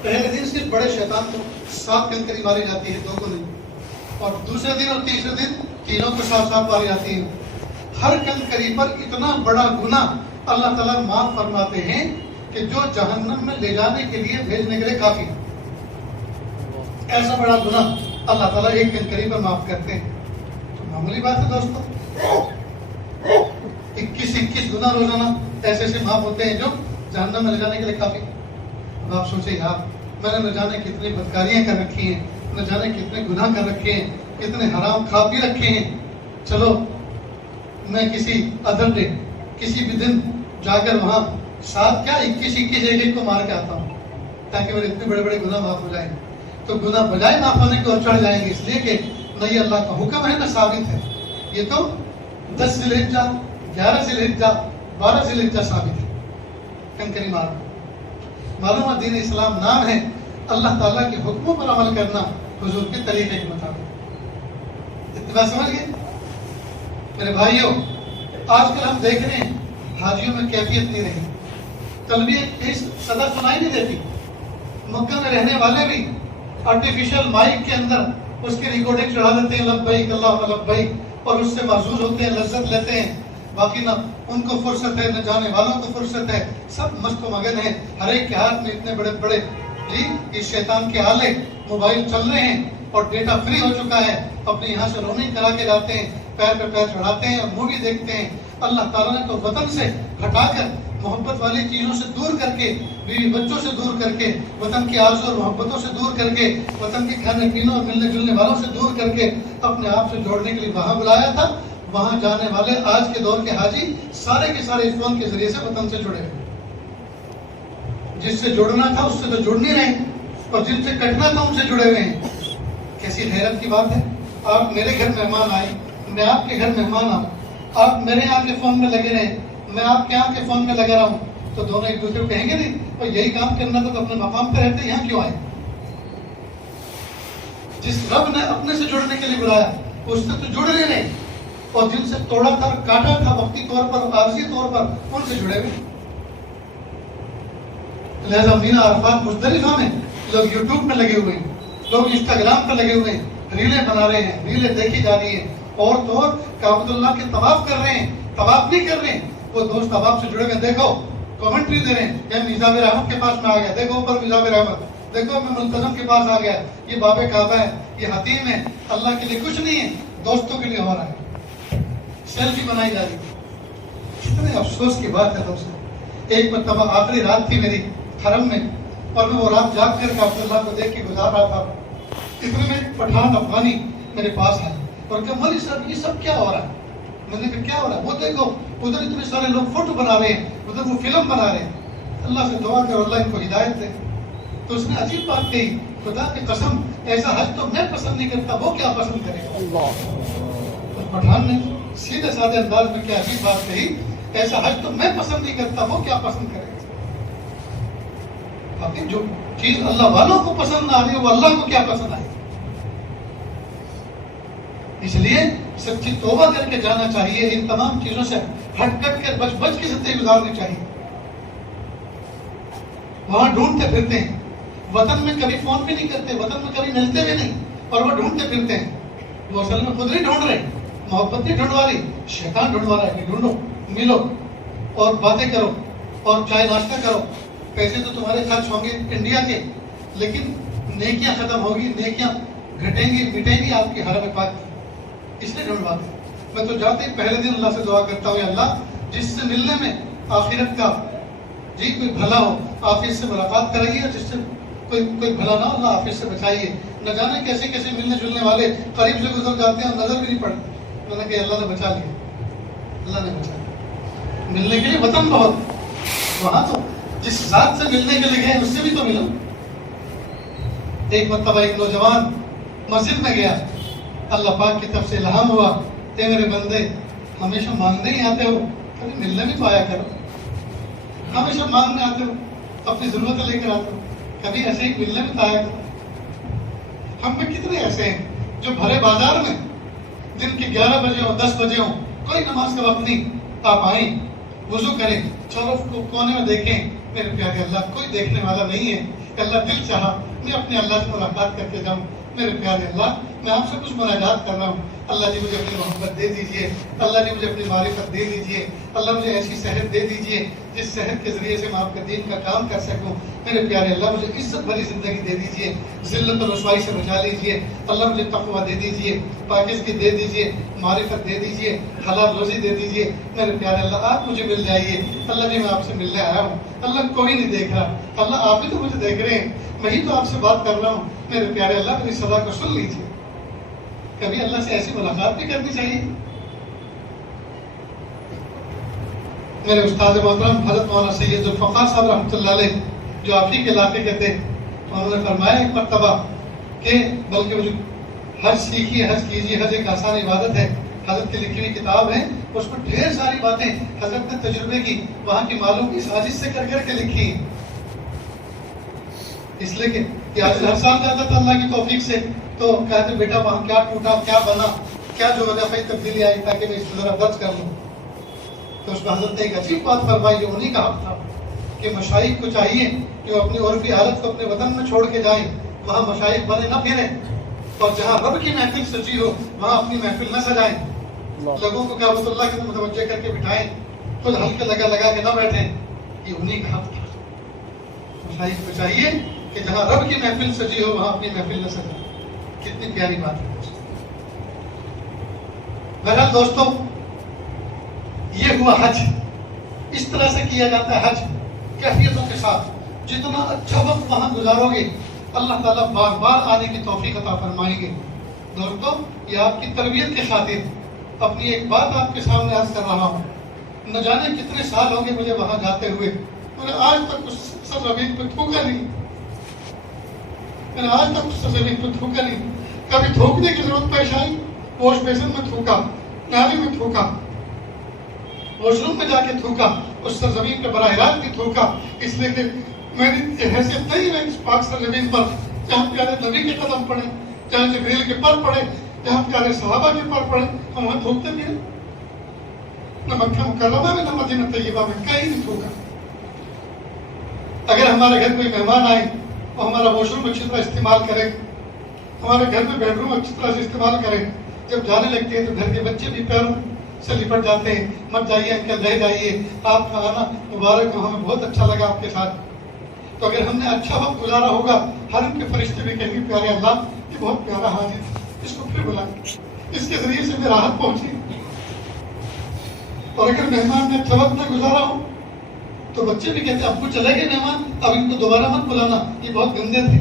پہلے دن صرف بڑے شیطان کو 7 کنکری ماری جاتی ہے, 2 کو نہیں, اور دوسرے دن اور تیسرے دن تینوں کو 7 ماری جاتی ہے. ہر کنکری پر اتنا بڑا گناہ اللہ تعالیٰ معاف فرماتے ہیں کہ جو جہنم میں لے جانے کے لیے بھیجنے کے لیے کافی ہے. ایسا بڑا گناہ اللہ تعالیٰ ایک دن قریب پر معاف کرتے ہیں. تو معمولی بات ہے دوستوں. 21 گناہ روزانہ ایسے ایسے معاف ہوتے ہیں جو جہنم میں لے جانے کے لیے کافی. اب آپ سوچیں یار میں نے نہ جانے کتنی بدکاریاں کر رکھی ہیں, نہ جانے کتنے گناہ کر رکھے ہیں, کتنے حرام کھا پی رکھے ہیں. چلو میں کسی ادر ڈے کسی بھی دن جا کر وہاں ساتھ کیا 21 ایک کو مار کے آتا ہوں تاکہ میرے اتنے بڑے بڑے گناہ معاف ہو جائیں. تو گناہ بجائے معاف ہونے کی اور چڑھ جائیں گے, اس لیے کہ نہ یہ اللہ کا حکم ہے نہ ثابت ہے. یہ تو 10 ذی الحجہ 11 ذی الحجہ 12 ذی الحجہ ثابت ہے. کنکری مار معلوم ہے دین اسلام نام ہے اللہ تعالیٰ کے حکموں پر عمل کرنا حضور کے طریقے کے مطابق. اتنا سمجھ گئے میرے بھائیوں. آج کل ہم دیکھ رہے ہیں حاجیوں میں کیفیت نہیں رہی. تلبیہ کی صدا سنائی نہیں دیتی. مکہ میں رہنے والے بھی آرٹیفیشل مائک کے اندر اس کی ریکارڈنگ چڑھا دیتے ہیں لبیک اللہم لبیک, اور اس سے محظوظ ہوتے ہیں, لذت لیتے ہیں. باقی نہ ان کو فرصت ہے نہ جانے والوں کو فرصت ہے. سب مست و مگن ہیں. ہر ایک کے ہاتھ میں اتنے بڑے بڑے اس شیطان کے آلے موبائل چل رہے ہیں اور ڈیٹا فری ہو چکا ہے. اپنے یہاں سے روننگ کرا کے جاتے ہیں, پیر پہ پیر چڑھاتے ہیں اور مووی دیکھتے ہیں. اللہ تعالیٰ نے تو وطن سے ہٹا کر محبت والی چیزوں سے دور کر کے, بیوی بچوں سے دور کر کے, وطن کی آرزو اور محبتوں سے دور کر کے, وطن کے کھانے پینے اور ملنے جلنے والوں سے دور کر کے اپنے آپ سے جوڑنے کے لیے وہاں بلایا تھا. وہاں جانے والے آج کے دور کے حاجی سارے کے سارے اس فون کے ذریعے سے وطن سے جڑے ہوئے. جس سے جڑنا تھا اس سے تو جڑ نہیں رہے, اور جن سے کٹنا تھا ان سے جڑے ہوئے ہیں. کیسی حیرت کی بات ہے. آپ میرے گھر مہمان آئے, میں آپ کے گھر مہمان آؤں, آپ میرے یہاں کے فون میں لگے رہے, میں آپ کے یہاں کے فون میں لگا رہا ہوں, تو دونوں ایک دوسرے کو کہیں گے نہیں اور یہی کام کرنا تھا تو اپنے مقام پہ رہتے, یہاں کیوں آئے. جس رب نے اپنے سے جڑنے کے لیے بلایا اس سے تو جڑ رہے نہیں, اور جن سے توڑا تھا کاٹا تھا وقتی طور پر عارضی طور پر ان سے جڑے ہوئے. لہذا مینا عرفات مزدلفہ میں لوگ یوٹیوب میں لگے ہوئے ہیں, لوگ انسٹاگرام پہ لگے ہوئے ہیں, ریلیں بنا رہے ہیں, ریلیں دیکھی جا رہی ہیں, اور تو اور کعبۃ اللہ کے طواف کر رہے ہیں. طواف نہیں کر رہے ہیں, وہ دوست طواف سے جڑے ہوئے, دیکھو کمنٹری دے رہے ہیں کہ میزاب رحمت کے پاس میں آ گیا, دیکھو اوپر میزاب رحمت, دیکھو میں ملتزم کے پاس آ گیا, یہ باب کعبہ ہے, یہ حتیم ہے. اللہ کے لیے کچھ نہیں ہے, دوستوں کے لیے ہو رہا ہے, سیلفی بنائی جا رہی ہے. کتنے افسوس کی بات ہے دوستوں. ایک مرتبہ آخری رات تھی میری حرم میں, اور میں وہ رات جاگ کر کے عبداللہ کو دیکھ کے گزار رہا تھا. اتنے میں ایک پٹھان افغانی میرے پاس آئے اور کہا مولوی صاحب یہ سب کیا ہو رہا ہے. میں نے کہا کیا ہو رہا ہے. وہ دیکھو ادھر اتنے سارے لوگ فوٹو بنا رہے ہیں, ادھر وہ فلم بنا رہے ہیں, اللہ سے دعا کرو اللہ ان کو ہدایت دے. تو اس نے عجیب بات کہی, خدا کی قسم ایسا حج تو میں پسند نہیں کرتا, وہ کیا پسند کرے گا. تو پٹھان نے سیدھے سادھے انداز میں کیا عجیب بات کہی, ایسا حج تو میں پسند نہیں کرتا, وہ کیا پسند کرے گا. باقی جو چیز اللہ والوں کو پسند نہ آ رہی ہے وہ اللہ کو کیا پسند آئے. اس لیے سچی توبہ کر کے جانا چاہیے, ان تمام چیزوں سے ہٹ کٹ کر بچ بچ کی زندگی گزارنی چاہیے. وہاں ڈھونڈتے پھرتے ہیں, وطن میں کبھی فون بھی نہیں کرتے, وطن میں کبھی ملتے بھی نہیں, اور وہ ڈھونڈتے پھرتے ہیں. وہ اصل میں خود نہیں ڈھونڈ رہے, محبت نہیں ڈھونڈوا رہی, شیطان ڈھونڈوا رہا ہے کہ ڈھونڈو, ملو اور باتیں کرو اور چائے ناشتہ کرو. پیسے تو تمہارے خرچ ہوں گے انڈیا کے, لیکن نیکیاں ختم ہوگی, نیکیاں گھٹیں گی, مٹیں گی آپ کی حرم پاک کی. اس لیے ڈھونڈواتے ہیں. میں تو جاتے ہی پہلے دن اللہ سے دعا کرتا ہوں, اللہ جس سے ملنے میں آخرت کا کوئی بھلا ہو آخرت سے ملاقات کرائیے, اور جس سے کوئی بھلا نہ ہو اللہ آخرت سے بچائیے. نہ جانے کیسے کیسے ملنے جلنے والے قریب سے گزر جاتے ہیں اور نظر بھی نہیں پڑتی. میں نے کہا اللہ نے بچا لیا, اللہ نے بچا لیا. ملنے کے لیے وطن بہت, وہاں تو جس ذات سے ملنے کے لیے گئے اس سے بھی تو ملو. ایک مرتبہ ایک نوجوان مسجد میں گیا, اللہ پاک کی طرف سے الہام ہوا, اے میرے بندے ہمیشہ مانگنے ہی آتے ہو, کبھی ملنے بھی پایا کرو. ہمیشہ مانگنے آتے ہو, اپنی ضرورتیں لے کر آتے ہو, کبھی ایسے ہی ملنے بھی پایا کرو. ہم میں کتنے ایسے ہیں جو بھرے بازار میں دن کے 11 بجے ہو 10 بجے ہو, کوئی نماز کا وقت نہیں, آپ آئیں وضو کریں, چلو کونے میں دیکھیں, میرے پیارے اللہ کوئی دیکھنے والا نہیں ہے, اللہ دل چاہا میں اپنے اللہ سے ملاقات کر کے جاؤں. میرے پیارے اللہ میں آپ سے کچھ مناجات کر رہا ہوں, اللہ جی مجھے اپنی محبت دے دیجئے, اللہ جی مجھے اپنی معرفت دے دیجئے, اللہ مجھے ایسی صحت دے دیجئے جس صحت کے ذریعے سے میں آپ کے دین کا کام کر سکوں. میرے پیارے اللہ مجھے عزت بھری زندگی دے دیجیے، ذلت اور رسوائی سے بچا لیجیے، اللہ مجھے تقویٰ دے دیجیے، پاکیزگی دے دیجیے، معرفت دے دیجیے، حلال روزی دے دیجیے۔ میرے پیارے اللہ آپ مجھے مل جائیے، اللہ جی میں آپ سے ملنے آیا ہوں، اللہ کوئی نہیں دیکھ رہا، اللہ آپ ہی تو مجھے دیکھ رہے ہیں، میں ہی تو آپ سے بات کر رہا ہوں، میرے پیارے اللہ میری صدا کو سن لیجیے۔ کبھی اللہ سے ایسی ملاقات بھی کرنی چاہیے۔ میرے استاد محترم حضرت مولانا سید ذوالفقار صاحب رحمۃ اللہ علیہ جو آپ ہی کے علاقے کے تھے، انہوں نے فرمایا ایک مرتبہ کہ بلکہ مجھے حج سیکھیے، حج کیجیے، حج ایک آسان عبادت ہے، حضرت کی لکھی ہوئی کتاب ہے، اس میں ڈھیر ساری باتیں حضرت نے تجربے کی وہاں کی معلوم کی سازش سے کر کے لکھی، اس لیے کہ آج ہر سال جاتا تھا اللہ کی توفیق سے، تو کہتے بیٹا وہاں کیا ٹوٹا، کیا بنا، کیا جو وجہ تبدیلی آئی، تاکہ میں اس کو ذرا درج کر لوں۔ تو اس میں حضرت نے ایک عجیب بات فرمائی جو انہیں کا حق تھا کہ مشائخ کو چاہیے کہ وہ اپنی عرفی حالت کو اپنے وطن میں چھوڑ کے جائیں، وہاں مشائخ بنے نہ پھریں، اور جہاں رب کی محفل سجی ہو وہاں اپنی محفل نہ سجائیں، لوگوں کو کعبۃ اللہ کی متوجہ کر کے بٹھائیں، خود ہلکے لگا کے نہ بیٹھیں، یہ انہیں کا حق تھا۔ مشائخ کو چاہیے کہ جہاں رب کی محفل سجی ہو وہاں اپنی محفل نہ سجائیں۔ کتنی پیاری بات ہے۔ بہرحال دوستو، یہ ہوا حج، اس طرح سے کیا جاتا ہے حج، کیفیتوں کے ساتھ۔ جتنا اچھا وقت وہاں گزارو گے اللہ تعالیٰ بار بار آنے کی توفیق عطا فرمائیں گے۔ دوستو، یہ آپ کی تربیت کے خاطر اپنی ایک بات آپ کے سامنے عرض کر رہا ہوں۔ نہ جانے کتنے سال ہوں گے مجھے وہاں جاتے ہوئے، میں نے آج تک اس سرزمین پہ تھوکا نہیں، میں نے آج تک اس سرزمین پہ تھوکا نہیں۔ کبھی تھوکنے کی ضرورت پیش آئی، واش بیسن میں تھوکا، نالی میں تھوکا، واش روم میں جا کے تھوکا، اس سرزمین پہ براہ راست بھی تھوکا، اس لیے کہ میری حیثیت نہیں ہے اس پاک سرزمین پر جہاں پیارے نبی کے قدم پڑے، جہاں جبریل کے پر پڑے، جہاں پیارے صحابہ کے پر پڑے، ہم وہاں تھوکتے بھی ہیں۔ نہ مکہ مکرمہ میں، نہ مدینہ طیبہ میں، کہیں نہیں تھوکا۔ اگر ہمارے گھر کوئی مہمان آئے تو ہمارا واش روم اچھی طرح استعمال کرے، ہمارے گھر میں بیڈ روم اچھی طرح سے استعمال کریں۔ جب جانے لگتے ہیں تو گھر کے بچے بھی پیروں سے لپٹ جاتے ہیں، مت جائیے انکل، رہ جائیے، آپ کا آنا مبارک ہو، ہمیں بہت اچھا لگا آپ کے ساتھ۔ تو اگر ہم نے اچھا وقت گزارا ہوگا، حرم کے فرشتے بھی کہیں گے پیارے اللہ یہ بہت پیارا حاجی ہے، اس کو پھر بلائیں، اس کے ذریعے سے میں راحت پہنچی۔ اور اگر مہمان نے اچھا وقت نہ گزارا ہو تو بچے بھی کہتے ہیں ابو چلے گئے مہمان، اب ان کو دوبارہ مت بلانا، یہ بہت گندے تھے۔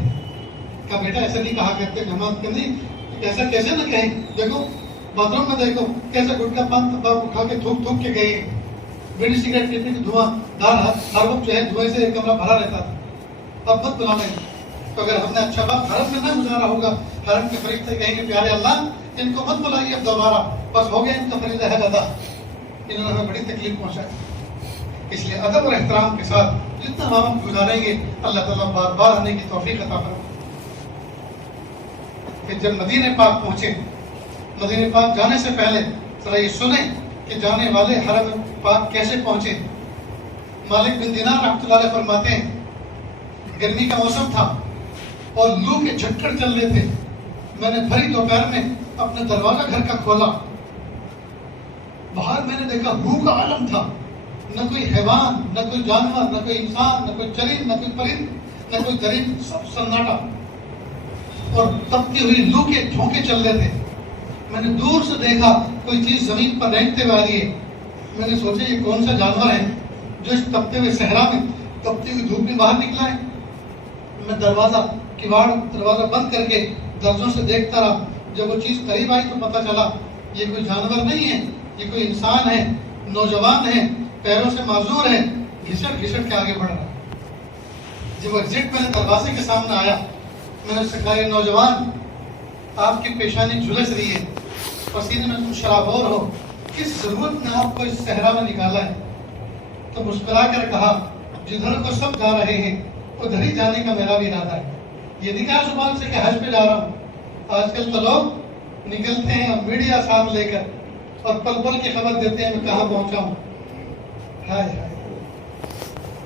کہا بیٹا ایسا نہیں کہا کرتے مہمان کے، نہیں ایسا کیسے نہ کہیں، دیکھو باتھ روم میں دیکھو کیسے گٹکا پان تمباکو اٹھا کے تھوک کے گئے، بیڑی سگریٹ پینے کی دھواں دار ہر وقت جو ہے دھوئیں سے کمرہ بھرا رہتا تھا، اب مت بلانا ہے۔ تو اگر ہم نے اچھا وقت حرم میں نہ گزارا ہوگا، حرم کے فرشتے کہیں گے پیارے اللہ ان کو مت بلائیے اب دوبارہ، بس ہو گیا ان کا فریضہ حج ادا، انہوں نے ہمیں بڑی تکلیف پہنچائی۔ اس لیے ادب اور احترام کے ساتھ جتنا ہم گزاریں گے اللہ تعالیٰ بار بار آنے کی توفیق عطا فرمائے۔ کہ جب مدینہ پاک پہنچے، مدینہ پاک جانے سے پہلے ذرا یہ سنیں کہ جانے والے حرم پاک کیسے پہنچے۔ مالک بن دینار رحمۃ اللہ علیہ فرماتے ہیں گرمی کا موسم تھا اور لو کے جھٹکڑ چل رہے تھے، میں نے بھری دوپہر میں اپنا دروازہ گھر کا کھولا، باہر میں نے دیکھا بھو کا عالم تھا، نہ کوئی حیوان، نہ کوئی جانور، نہ کوئی انسان، نہ کوئی چرند، نہ کوئی پرند، نہ کوئی درند، سب سناٹا، اور تپتی ہوئی لو کے جھونکے چل رہے تھے۔ میں نے دور سے دیکھا کوئی چیز زمین پر رینگتے ہوئے آ رہی ہے، میں نے سوچا یہ کون سا جانور ہے جو اس تپتے ہوئے صحرا میں تپتی ہوئی دھوپ میں باہر نکلا ہے۔ میں دروازہ بند کر کے درزوں سے دیکھتا رہا، جب وہ چیز قریب آئی تو پتہ چلا یہ کوئی جانور نہیں ہے، یہ کوئی انسان ہے، نوجوان ہے، پیروں سے معذور ہے، گھسٹ گھسٹ کے آگے بڑھ رہا ہے۔ جب وہ ایگزٹ میں نے دروازے کے سامنے آیا، میں نے اس سے کہا یہ نوجوان آپ کی پیشانی جھلس رہی ہے، پسینے میں تم شرابور ہو، کس ضرورت نے آپ کو اس صحرا میں نکالا ہے؟ تو مسکرا کر کہا جدھر کو سب جا رہے ہیں ادھر ہی جانے کا میرا بھی ارادہ ہے۔ یہ نہیں کہا زبان سے کہ حج پہ جا رہا ہوں، آج کل تو لوگ نکلتے ہیں میڈیا ساتھ لے کر اور پل پل کی خبر دیتے ہیں میں کہاں پہنچا ہوں۔ ہائے ہائے،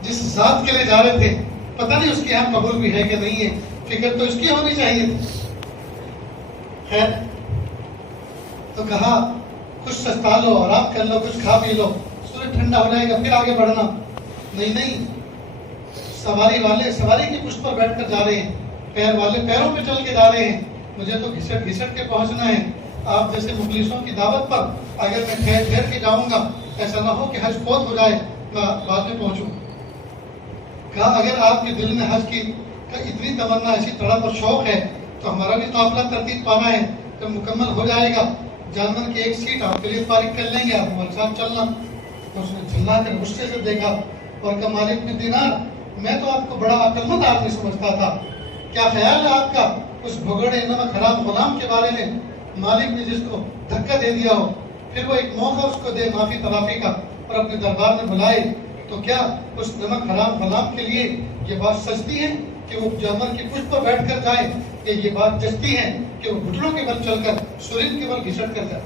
جس ذات کے لیے جا رہے تھے پتہ نہیں اس کے یہاں قبول بھی ہے کہ نہیں ہے، فکر تو اس کی ہونی چاہیے تھی۔ خیر، تو کہا کچھ سستا لو، آرام کر لو، کچھ کھا پی لو، سورج ٹھنڈا ہو جائے گا پھر آگے بڑھنا۔ نہیں، سواری والے سواری کی پشت پر بیٹھ کر جا رہے ہیں، پیر والے پیروں پہ چل کے جا رہے ہیں، مجھے تو گھسٹ گھسٹ کے پہنچنا ہے۔ آپ جیسے مخلصوں کی دعوت پر اگر میں ٹھہر ٹھہر کے جاؤں گا، ایسا نہ ہو کہ حج فوت ہو جائے میں بعد میں پہنچوں۔ کہا اگر آپ کے دل میں حج کی اتنی تمنا، ایسی تڑپ اور شوق ہے تو ہمارا بھی قافلہ ترتیب پانا ہے۔ جب مکمل ہو جائے گا جانور کی ایک سیٹ آپ کے لیے فارغ کر لیں گے، آپ ہمارے ساتھ چلنا۔ تو اس نے چلا کر غصے سے دیکھا اور کہا مالک بن دینار، میں تو آپ کو بڑا عقل مند آدمی سمجھتا تھا، کیا خیال ہے آپ کا اس بھگوڑے نمک حرام غلام کے بارے میں؟ مالک نے جس کو دھکا دے دیا ہو، پھر وہ ایک موقع اس کو دے معافی تلافی کا اور اپنے دربار میں بلائے، تو کیا اس نمک حرام غلام کے لیے یہ بات سچتی ہے کہ وہ جانور کی پشت پر بیٹھ کر جائے، کہ یہ بات جچتی ہے کہ وہ گھٹنوں کے بل چل کر سرنگ کے بل گھسٹ کر جائے؟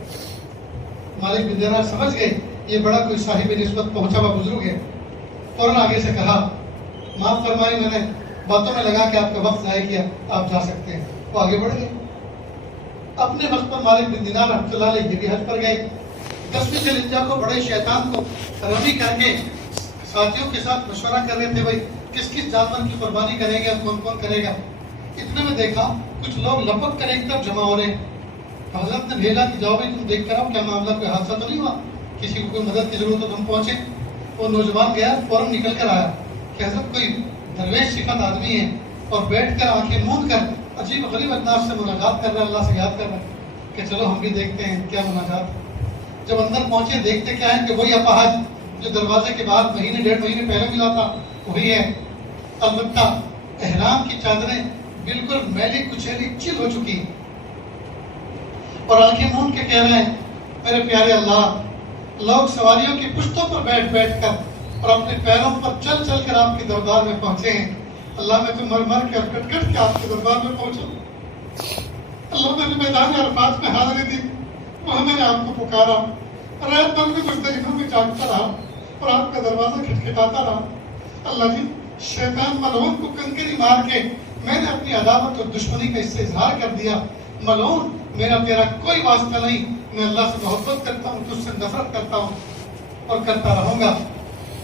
مالک بن دینار سمجھ گئے یہ بڑا کوئی صاحب نسبت پہنچا ہوا بزرگ ہے، فوراً آگے سے کہا معاف فرمائے، میں نے باتوں میں لگا کہ آپ کا وقت ضائع کیا، آپ جا سکتے ہیں۔ وہ آگے بڑھ گئے۔ اپنے وقت پر مالک بن دینار رحمۃ اللہ علیہ یہ بھی حج پر گئے۔ 10ویں ذی الحجہ کو بڑے شیطان کو رمی کر کے ساتھیوں کے ساتھ مشورہ کر رہے تھے، بھائی کس کس جانور کی قربانی کریں گے، کون کون کرے گا۔ اتنے میں دیکھا کچھ لوگ لپک کر ایک طرف جمع ہو رہے ہیں۔ حضرت نے بھیجا کہ جاؤ بھائی تم دیکھ کر آؤ کیا معاملہ، کوئی حادثہ تو نہیں ہوا، کسی کو کوئی مدد کی ضرورت ہو تو ہم پہنچے۔ وہ نوجوان گیا، فوراً نکل کر آیا کہ حضرت کوئی درویش صفت آدمی ہے اور بیٹھ کر آنکھیں موند کر عجیب غریب انداز سے مناجات کر رہا ہے، اللہ سے یاد کر رہا ہے کہ چلو ہم بھی دیکھتے ہیں کیا مناجات ہے۔ جب اندر پہنچے دیکھتے کیا ہے کہ وہی اپاہج جو دروازے کے بعد مہینے ڈیڑھ مہینے پہلے ملا تھا وہی ہے، البتہ احرام کی چادریں بالکل میلی کچیلی چل ہو چکی ہیں، اور آنکھیں موند کے کہہ رہے ہیں میرے پیارے اللہ، لوگ سواریوں کی پشتوں پر بیٹھ بیٹھ کر اور اپنے پیروں پر چل چل کر آپ کے دربار میں پہنچے ہیں، اللہ میں تو مر مر کے اور کٹ کٹ کے آپ کے دربار میں پہنچا۔ اللہ میں نے میدان عرفات میں حاضری دی، وہاں میں نے آپ کو پکارا، رات بھر میں مزدلفہ میں جاگتا رہا اور آپ کا دروازہ کھٹکھٹاتا رہا۔ اللہ جی شیطان ملعون کو کنکری مار کے میں نے اپنی عداوت اور دشمنی کا اس سے اظہار کر دیا، ملعون میرا تیرا کوئی واسطہ نہیں، میں اللہ سے محبت کرتا ہوں، تجھ سے نفرت کرتا ہوں اور کرتا رہوں گا۔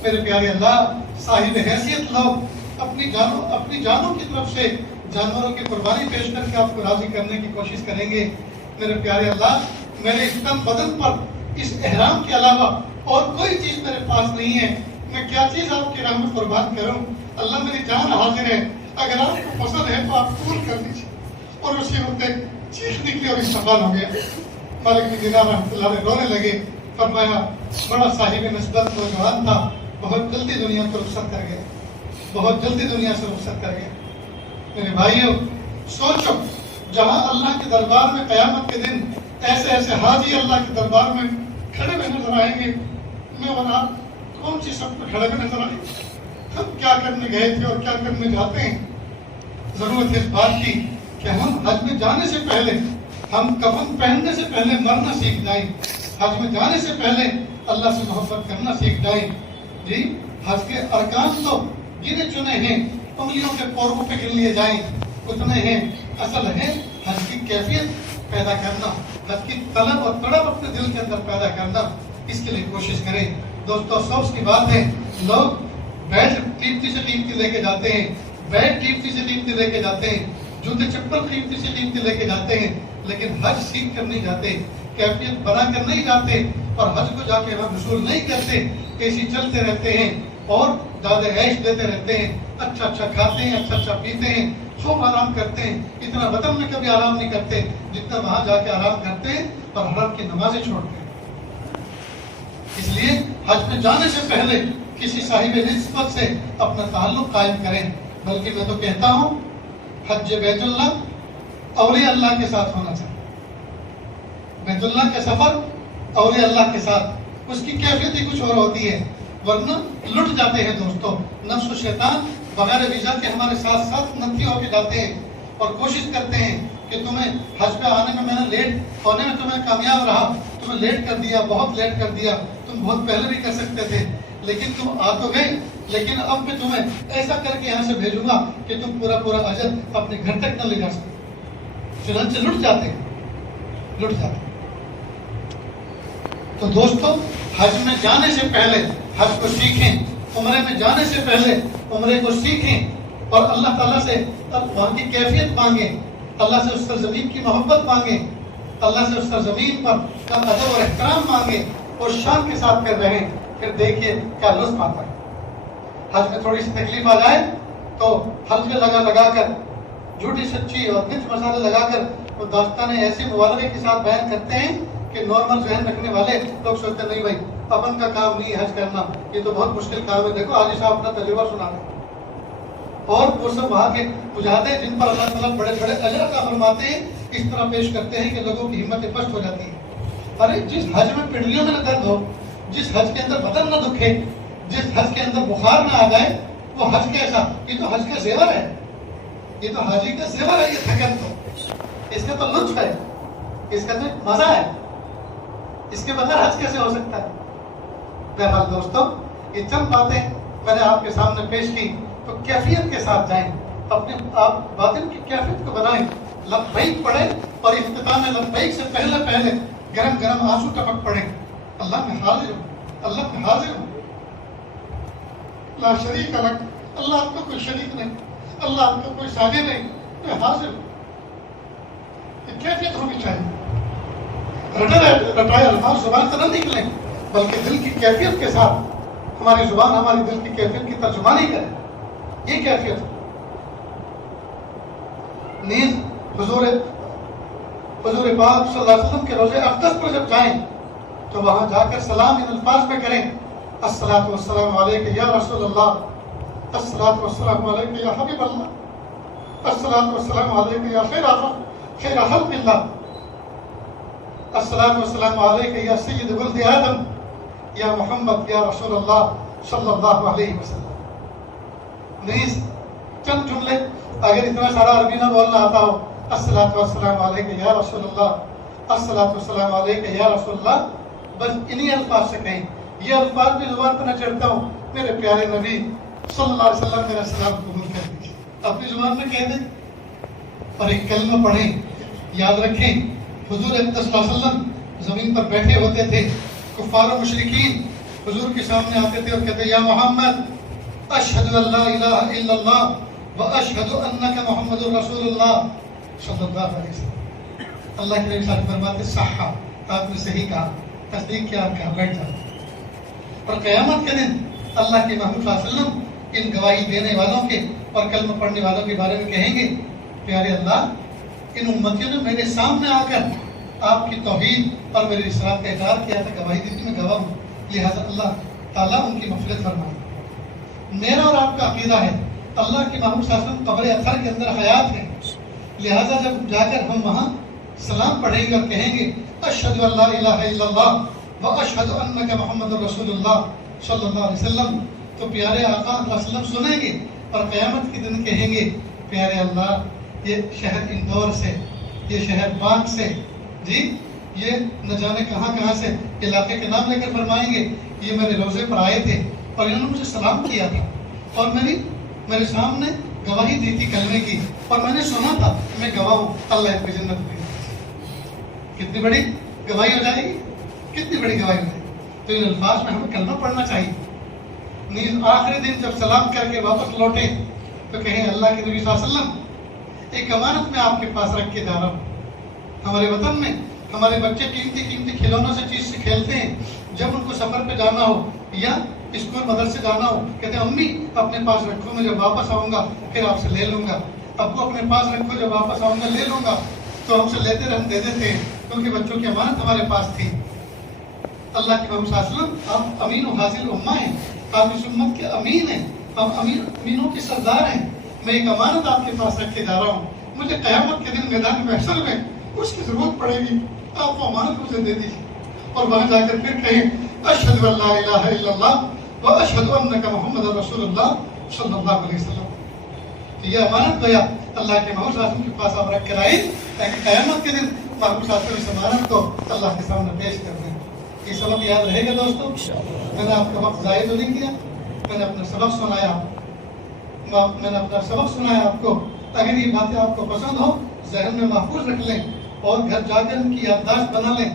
میرے پیارے اللہ، صاحب حیثیت لوگ اپنی جانوں کی طرف سے جانوروں کی قربانی پیش کر کے آپ کو راضی کرنے کی کوشش کریں گے۔ میرے پیارے اللہ، میرے اس تن بدن پر اس احرام کے علاوہ اور کوئی چیز میرے پاس نہیں ہے، میں کیا چیز آپ کی راہ میں قربان کروں؟ اللہ میری جان حاضر ہے، اگر آپ کو پسند ہے تو آپ قبول کر لیجیے۔ اور اسی وقت چیخ نکلی اور استقبال ہو گیا۔ مالک بن دینار رحمۃ اللہ علیہ رونے لگے، فرمایا بڑا صاحب نسبت نوجوان تھا، بہت جلدی دنیا کو رخصت کر گیا، بہت جلدی دنیا سے رخصت کر گیا۔ میرے بھائیوں سوچو، جہاں اللہ کے دربار میں قیامت کے دن ایسے ایسے حاجی اللہ کے دربار میں کھڑے ہوئے نظر آئیں گے، میں اور آپ کون سی سب کو کھڑے ہوئے نظر آئیں گے؟ ہم کیا کرنے گئے تھے اور کیا کرنے جاتے ہیں؟ ضرورت ہے اس بات کی کہ ہم حج میں جانے سے پہلے، ہم کفن پہننے سے پہلے مرنا سیکھ جائیں، حج میں جانے سے پہلے اللہ سے محبت کرنا سیکھ جائیں۔ جی حج کے ارکان تو گنے چنے ہیں، انگلیوں کے پوروں پہ گن لیے جائیں اتنے ہیں، اصل ہے حج کی کیفیت پیدا کرنا، حج کی طلب اور تڑپ اپنے دل کے اندر پیدا کرنا، اس کے لیے کوشش کریں۔ دوستو افسوس کی بات ہے، لوگ بیلٹ قیمتی سے قیمتی لے کے جاتے ہیں، بیگ قیمتی سے قیمتی لے کے جاتے ہیں، جوتے چپل قیمتی سے قیمتی لے کے جاتے ہیں، لیکن حج سیکھ کر نہیں جاتے، کیفیت بنا کر نہیں جاتے، اور حج کو جا کے ہم وصول نہیں کرتے، ایسی چلتے رہتے ہیں اور داد عیش دیتے رہتے ہیں، اچھا اچھا کھاتے ہیں، اچھا اچھا پیتے ہیں، خوب آرام کرتے ہیں، اتنا وطن میں کبھی آرام نہیں کرتے جتنا وہاں جا کے آرام کرتے ہیں اور حرم کی نمازیں چھوڑتے ہیں۔ اس لیے حج میں جانے سے پہلے کسی صاحب نسبت سے اپنا تعلق قائم کریں، بلکہ میں تو کہتا ہوں حج بیت اللہ اولیاء اللہ کے ساتھ ہونا چاہیے۔ بیت اللہ کا سفر اولیاء اللہ کے ساتھ، اس کی کیفیت ہی کچھ اور ہوتی ہے، ورنہ لٹ جاتے ہیں دوستوں۔ نفس و شیطان بغیر ویزا کے ہمارے ساتھ ساتھ نتھی ہو کے جاتے ہیں اور کوشش کرتے ہیں کہ تمہیں حج پہ آنے میں نے لیٹ ہونے میں تمہیں کامیاب رہا، تمہیں لیٹ کر دیا، بہت لیٹ کر دیا، تم بہت پہلے بھی کر سکتے تھے، لیکن تم آ تو گئے، لیکن اب میں تمہیں ایسا کر کے یہاں سے بھیجوں گا کہ تم پورا پورا اجر اپنے گھر تک نہ لے جا سکتے۔ چنانچہ لٹ جاتے ہیں، لٹ جاتے ہیں۔ تو دوستو حج میں جانے سے پہلے حج کو سیکھیں، عمرے میں جانے سے پہلے عمرے کو سیکھیں اور اللہ تعالیٰ سے وہاں کی کیفیت مانگیں، اللہ سے اس سرزمین کی محبت مانگیں، اللہ سے اس سرزمین پر ادب اور احترام مانگیں اور شان کے ساتھ کر رہے ہیں، پھر دیکھیے کیا لطف آتا ہے۔ حج میں تھوڑی سی تکلیف آ جائے تو حلقے لگا کر جھوٹی سچی اور مرچ مسالے لگا کر وہ داستانیں ایسی مبالغے کے ساتھ بیان کرتے ہیں کہ نارمل ذہن رکھنے والے لوگ سوچتے نہیں بھائی اپن کا کام نہیں حج کرنا، یہ تو بہت مشکل کام ہے، دیکھو حاجی صاحب اپنا تجربہ سنا رہے ہیں۔ اور وہ سب وہاں کے مجاہدے جن پر اللہ تعالیٰ بڑے بڑے اجر عطا فرماتے ہیں اس طرح پیش کرتے ہیں کہ لوگوں کی ہمتیں پست ہو جاتی ہیں۔ ارے جس حج میں پنڈلیوں میں نہ درد ہو، جس حج کے اندر بدن نہ دکھے، جس حج کے اندر بخار نہ آ جائے، وہ حج کیسا؟ یہ تو حج کا زیور ہے، یہ تو حاجی کا زیور ہے، یہ تھکن تو اس کا تو لطف ہے، اس کا تو مزہ ہے، اس کے بغیر حج کیسے ہو سکتا ہے؟ بہرحال دوستوں، یہ چند باتیں میں نے آپ کے سامنے پیش کی، تو کیفیت کے ساتھ جائیں، اپنے آپ باطن کی کیفیت کو بنائیں، لبیک پڑھیں اور اختتام لبیک سے پہلے گرم گرم آنسو ٹپک پڑیں، اللہ میں حاضر ہوں، اللہ میں حاضر ہوں، لا شریک لک، اللہ آپ کا کوئی شریک نہیں، اللہ آپ کا کوئی ساجد نہیں، میں حاضر ہوں۔ یہ کیفیت ہونی چاہیے، رٹائے الفاظ زبان سے نہ نکلیں بلکہ دل کی کیفیت کے ساتھ ہماری زبان ہماری دل کی کیفیت کی ترجمانی کرے، یہ کیفیت۔ نیز حضور پاک صلی اللہ علیہ وسلم کے روضے اقدس پر جب جائیں تو وہاں جا کر سلام ان الفاظ میں کریں، الصلاۃ والسلام علیک یا رسول اللہ، الصلاۃ والسلام علیک یا حبیب اللہ، الصلاۃ والسلام علیک یا خیر خلق اللہ، الصلاۃ والسلام علیک یا سید ولد آدم یا محمد یا رسول اللہ صلی اللہ علیہ وسلم۔ نیز چند جملے اگر اتنا سارا عربی نہ بولنا آتا ہو، الصلاۃ والسلام علیک یا رسول اللہ، الصلاۃ والسلام علیک یا رسول اللہ، بس انہی الفاظ سے کہیں، یہ الفاظ بھی زبان پر نہ چڑھتا ہوں، میرے پیارے نبی صلی اللہ علیہ وسلم میرا سلام قبول کر دیجیے، اپنی زبان میں کہہ دیں اور ایک کلمہ پڑھیں۔ یاد رکھیں حضور اقدس صلی اللہ علیہ وسلم زمین پر بیٹھے ہوتے تھے، کفار و مشرکین حضور کے سامنے آتے تھے اور کہتے یا محمد اشہد ان لا الہ الا اللہ و اشہد انک محمد رسول اللہ صلی اللہ علیہ وسلم۔ اللہ کے نبی صلی اللہ علیہ وسلم فرماتے صحا، آپ نے صحیح کہا، تصدیق کیا، آپ کہا بیٹھ جاؤ۔ اور قیامت کے دن اللہ کے محبوب صلی اللہ علیہ وسلم ان گواہی دینے والوں کے اور کلمہ پڑھنے والوں کے بارے میں کہیں گے پیارے اللہ ان امتیوں نے میرے سامنے آ کر آپ کی توحید اور میری رسالت کا اقرار کیا تھا، گواہی دی تھی، میں گواہ ہوں، لہٰذا اللہ تعالیٰ ان کی مغفرت فرمائے۔ میرا اور آپ کا عقیدہ ہے اللہ کے محبوب صلی اللہ علیہ وسلم قبر اطہر کے اندر حیات ہے، لہٰذا جب جا کر ہم وہاں سلام پڑھیں گے اور کہیں گے اشہد ان لا الہ الا اللہ و اشہد انک محمد رسول اللہ صلی اللہ علیہ وسلم، تو پیارے آقا صلی اللہ علیہ وسلم سنیں گے اور قیامت کے دن کہیں گے پیارے اللہ یہ شہر اندور سے، یہ شہر پاک سے، جی یہ نہ جانے کہاں کہاں سے علاقے کے نام لے کر فرمائیں گے یہ میرے روزے پر آئے تھے اور انہوں نے مجھے سلام کیا تھا اور میرے سامنے گواہی دی تھی کلمے کی اور میں نے سنا تھا، میں گواہ ہوں، اللہ ان کو جنت دے۔ کتنی بڑی گواہی ہو جائے گی، کتنی بڑی گواہی ہو جائے گی۔ تو ان الفاظ میں ہمیں کلمہ پڑھنا چاہیے۔ نیز آخری دن جب سلام کر کے واپس لوٹیں تو کہیں اللہ کے نبی صلی اللہ علیہ وسلم ایک امانت میں آپ کے پاس رکھ کے جا رہا ہوں۔ ہمارے وطن میں ہمارے بچے قیمتی کھلونوں سے چیز سے کھیلتے ہیں، جب ان کو سفر پہ جانا ہو یا اسکول مدرسے جانا ہو کہتے ہیں امی اپنے پاس رکھو، میں جب واپس آؤں گا پھر آپ سے لے لوں گا، ابو اپنے پاس رکھو جب واپس آؤں گا لے لوں گا، تو ہم سے لیتے رہے، ہم دے دیتے ہیں کیونکہ بچوں کی امانت ہمارے پاس تھی۔ اللہ کے محمد صلی اللہ علیہ وسلم آپ امین و حاصل امہ ہیں، آپ اس امت کے امین ہیں، آپ امینوں کے سردار ہیں، میں ایک امانت آپ کے پاس رکھ کے جا رہا ہوں، مجھے قیامت کے دن میدان محشر میں اس کی ضرورت پڑے گی، آپ وہ امانت مجھے دے دیجیے۔ اور وہاں جا کر پھر کہیں اشہد ان لا الہ الا اللہ و اشہد انک محمد رسول اللہ صلی اللہ علیہ وسلم۔ تو یہ امانت گویا اللہ کے محبوب صلی اللہ علیہ وسلم کے پاس آپ رکھ کر آئی تاکہ قیامت کے دن محبوب صلی اللہ علیہ وسلم اس امانت کو اللہ کے سامنے پیش کر دیں۔ یہ سبق یاد رہے گا دوستوں، میں نے آپ کا وقت ضائع تو نہیں کیا، میں نے اپنا سبق سنایا آپ کو۔ اگر یہ باتیں آپ کو پسند ہو ذہن میں محفوظ رکھ لیں اور گھر جا کر ان کی یادداشت بنا لیں،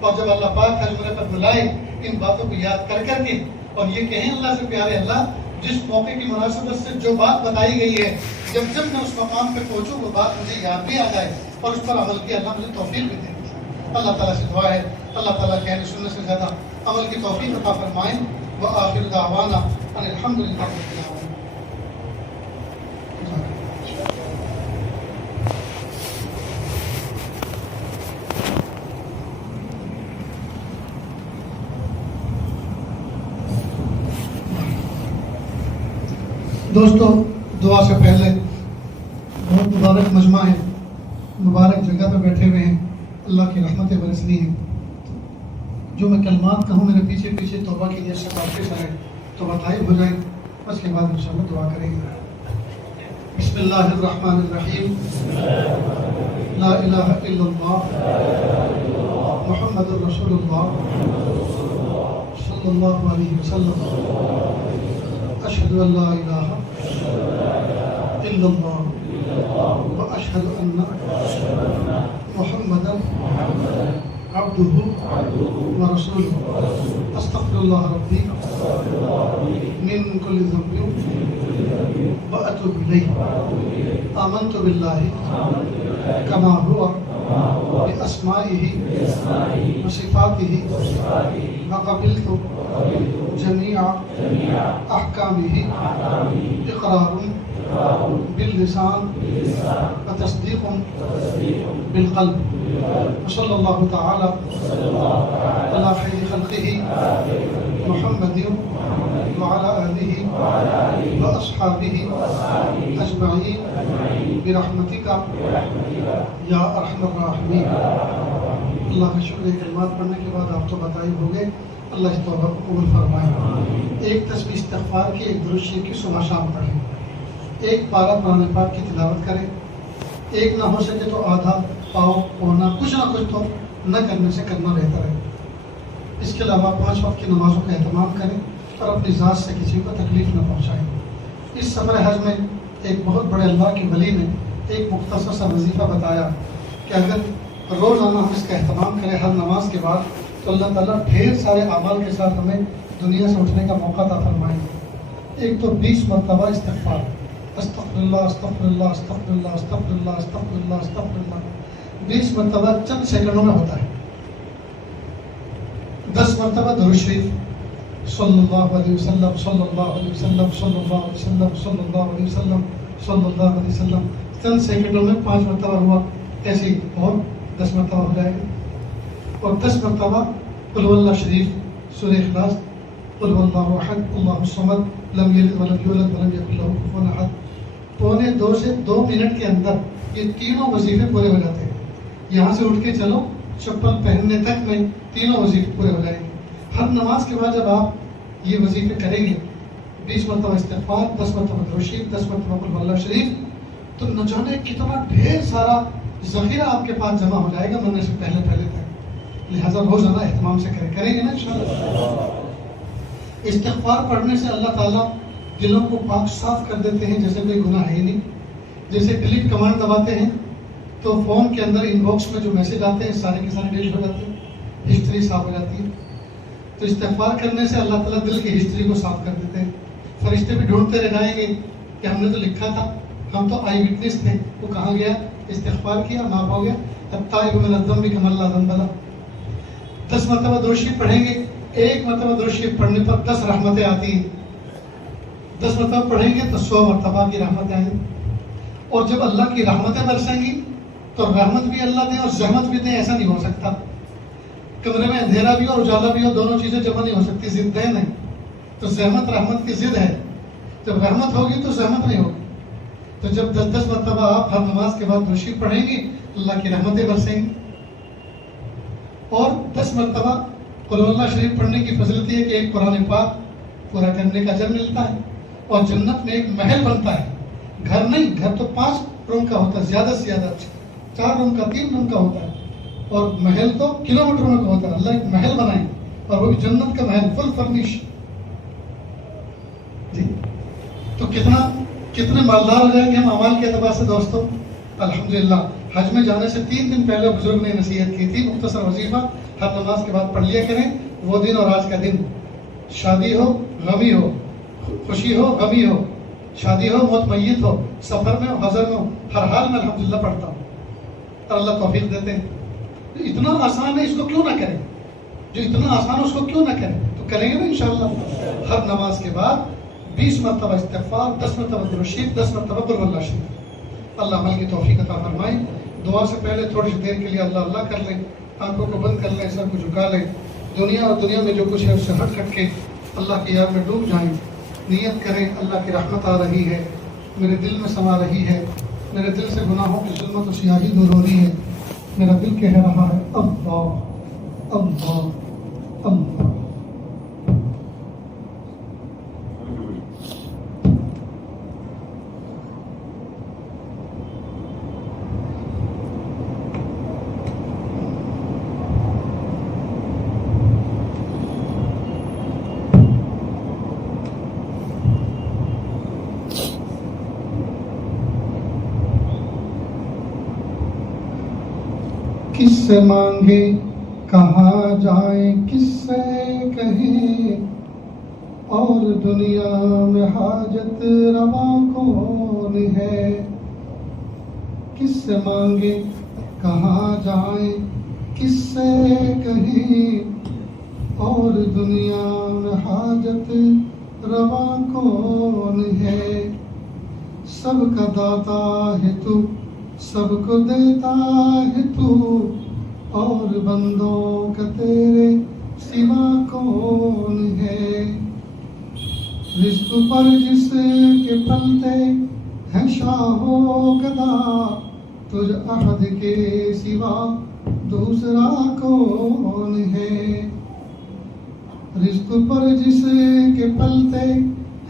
اور جب اللہ پاک حج عمرے پر بلائے ان باتوں کو یاد کر کے اور یہ کہیں اللہ سے پیارے اللہ جس موقع کی مناسبت سے جو بات بتائی گئی ہے، جب میں اس مقام پہ پہنچوں وہ بات مجھے یاد بھی آ جائے اور اس پر عمل کی اللہ مجھے توفیق بھی دے۔ اللہ تعالیٰ سے دعا ہے اللہ تعالیٰ کے اہل سنت سے زیادہ عمل کی توفیق عطا فرمائیں۔ وآخر دعوانا ان الحمد للہ رب العالمین۔ دوستو، دعا سے پہلے بہت مبارک مجمع ہے، مبارک جگہ پہ بیٹھے ہوئے ہیں، اللہ کی رحمتیں برسنی ہیں۔ جو میں کلمات کہوں میرے پیچھے پیچھے توبہ کی نیت سے واپس آئے تو بتائی ہو جائے، اس کے بعد انشاءاللہ دعا کریں گے۔ بسم اللہ الرحمن الرحیم۔ لا الہ الا اللہ محمد رسول اللہ صلی اللہ علیہ وسلم۔ اشہد ان لا الہ الا اللہ واشہد ان محمدا عبدہ ورسولہ۔ استغفر اللہ ربی من کل ذنب واتوب الیہ۔ آمنت باللہ کما ہوا باسمائہ وصفاتہ وقبلت جميع أحكامه إقرار باللسان وتصديق بالقلب۔ وصلى الله تعالى على خير خلقه محمد وعلى آله وأصحابه أجمعين برحمتك يا أرحم الراحمين۔ اللہ کا شکر ہے، کلمات پڑھنے کے بعد آپ تو بتائی ہو گئے، اللہ اس توبہ کو قبول فرمائے۔ ایک تسبیح استغفار کی، ایک درود شریف کی صبح شام پڑھیں، ایک پارہ قرآن پاک کی تلاوت کریں، ایک نہ ہو سکے تو آدھا پاؤ پونا کچھ نہ کچھ تو نہ کرنے سے کرنا بہتر ہے۔ اس کے علاوہ 5 وقت کی نمازوں کا اہتمام کریں اور اپنی ذات سے کسی کو تکلیف نہ پہنچائیں۔ اس سفر حج میں ایک بہت بڑے اللہ کے ولی نے ایک مختصر سا وظیفہ بتایا کہ اگر روزانہ ہم اس کا اہتمام کریں ہر نماز کے بعد تو اللہ تعالیٰ ڈھیر سارے اعمال کے ساتھ ہمیں دنیا سے اٹھنے کا موقع عطا فرمائیں گے۔ ایک تو 20 مرتبہ استغفار، استغفر اللہ استغفر اللہ استغفر اللہ استغفر اللہ استغفر اللہ استغفر اللہ، 20 مرتبہ چند سیکنڈوں میں ہوتا ہے۔ 10 مرتبہ درود شریف، صلی اللہ علیہ وسلم صلی اللہ علیہ وسلم صلی اللہ علیہ وسلم صلی اللہ علیہ وسلم صلی اللہ علیہ وسلم، چند سیکنڈوں میں 5 مرتبہ ہوا، ایسے ہی اور 10 مرتبہ ہو جائے گا۔ اور 10 مرتبہ قل هو اللہ شریف، سورہ اخلاص، قل هو اللہ احد اللہ الصمد لم یلد ولم یولد ولم یکن له کفوا احد۔ 1.25 سے 2 منٹ کے اندر یہ تینوں وظیفے پورے ہو جاتے ہیں۔ یہاں سے اٹھ کے چلو، چپل پہننے تک میں تینوں وظیفے پورے ہو جائیں گے۔ ہر نماز کے بعد جب آپ یہ وظیفے کریں گے، 20 مرتبہ استغفار، 10 مرتبہ درود شریف، 10 مرتبہ قل هو اللہ شریف، تو نہ جانے کتنا ڈھیر سارا ذخیرہ آپ کے پاس جمع ہو جائے گا مرنے سے پہلے تک۔ لہذا روزانہ اہتمام سے کریں گے نا انشاءاللہ۔ استغفار پڑھنے سے اللہ تعالیٰ دلوں کو پاک صاف کر دیتے ہیں، جیسے کوئی گناہ ہے ہی نہیں۔ جیسے ڈیلیٹ کمانڈ دباتے ہیں تو فون کے اندر ان باکس میں جو میسج آتے ہیں سارے کے سارے ڈیلیٹ ہو جاتے ہیں، ہسٹری صاف ہو جاتی ہے۔ تو استغفار کرنے سے اللہ تعالیٰ دل کی ہسٹری کو صاف کر دیتے ہیں۔ فرشتے بھی ڈھونڈتے رہ جائیں گے کہ ہم نے تو لکھا تھا، ہم تو آئی وٹنس تھے، وہ کہاں گیا؟ استغفار کیا، معاف ہو گیا۔ التائب من الذنب کمن لا ذنب لہ۔ 10 مرتبہ درود شریف پڑھیں گے، 1 مرتبہ درود شریف پڑھنے پر 10 رحمتیں آتی ہیں۔ 10 مرتبہ پڑھیں گے تو 100 مرتبہ کی رحمتیں آئیں گی۔ اور جب اللہ کی رحمتیں برسیں گی تو رحمت بھی اللہ دیں اور زحمت بھی دیں، ایسا نہیں ہو سکتا۔ کمرے میں اندھیرا بھی اور اجالا بھی ہو، دونوں چیزیں جمع نہیں ہو سکتی، ضدیں نہیں۔ تو زحمت رحمت کی ضد ہے، جب رحمت ہوگی تو زحمت نہیں ہوگی۔ تو جب 10 مرتبہ آپ ہر نماز کے بعد درود شریف پڑھیں گے، اللہ کی رحمتیں برسیں گی۔ اور 10 مرتبہ قل هو اللہ شریف پڑھنے کی فضیلت یہ ہے کہ ایک قرآن پاک پورا کرنے کا اجر ملتا ہے اور جنت میں ایک محل بنتا ہے۔ گھر نہیں، گھر تو 5 روم کا ہوتا ہے، زیادہ سے زیادہ 4 روم کا، 3 روم کا ہوتا ہے، اور محل تو کلومیٹروں کا ہوتا ہے۔ اللہ ایک محل بنائے اور وہ بھی جنت کا محل، فل فرنش۔ جی تو کتنے مالدار ہو جائیں گے ہم اعمال کے اعتبار سے دوستوں۔ الحمدللہ حج میں جانے سے 3 دن پہلے بزرگ نے نصیحت کی تھی، مختصر وظیفہ ہر نماز کے بعد پڑھ لیا کریں۔ وہ دن اور آج کا دن، شادی ہو، غمی ہو، خوشی ہو غمی ہو، شادی ہو موت میت ہو، سفر میں ہو حضر میں ہو، ہر حال میں الحمدللہ پڑھتا ہوں اور اللہ توفیق دیتے ہیں۔ اتنا آسان ہے، اس کو کیوں نہ کریں؟ جو اتنا آسان ہے اس کو کیوں نہ کریں؟ تو کریں گے نا انشاءاللہ۔ ہر نماز کے بعد 20 مرتبہ استغفار، 10 مرتبہ درود شریف، 10 مرتبہ قل اللہ شریف۔ اللہ عمل کی توفیق عطا فرمائے۔ دعا سے پہلے تھوڑی سی دیر کے لیے اللہ اللہ کر لیں، آنکھوں کو بند کر لیں، سر کو جھکا لیں، دنیا اور دنیا میں جو کچھ ہے اس سے ہٹ کے اللہ کی یاد میں ڈوب جائیں۔ نیت کریں اللہ کی رحمت آ رہی ہے، میرے دل میں سما رہی ہے، میرے دل سے گناہوں کی ظلمت و سیاہی دور ہو رہی ہے، میرا دل کہہ رہا ہے اللہ اللہ اللہ۔ کس سے مانگے کہاں جائیں، کس سے کہیں، اور دنیا میں حاجت روا کون ہے؟ کس سے مانگے کہاں جائیں، کس سے کہیں، اور دنیا میں حاجت روا کون ہے؟ سب کا داتا ہے تو، سب کو دیتا ہے تو، اور بندوں کا تیرے سوا کون ہے؟ رزق پر جس کے پلتے ہیں شاہ و گدا، تجھ احد کے سوا دوسرا کون ہے؟ رزق پر جس کے پلتے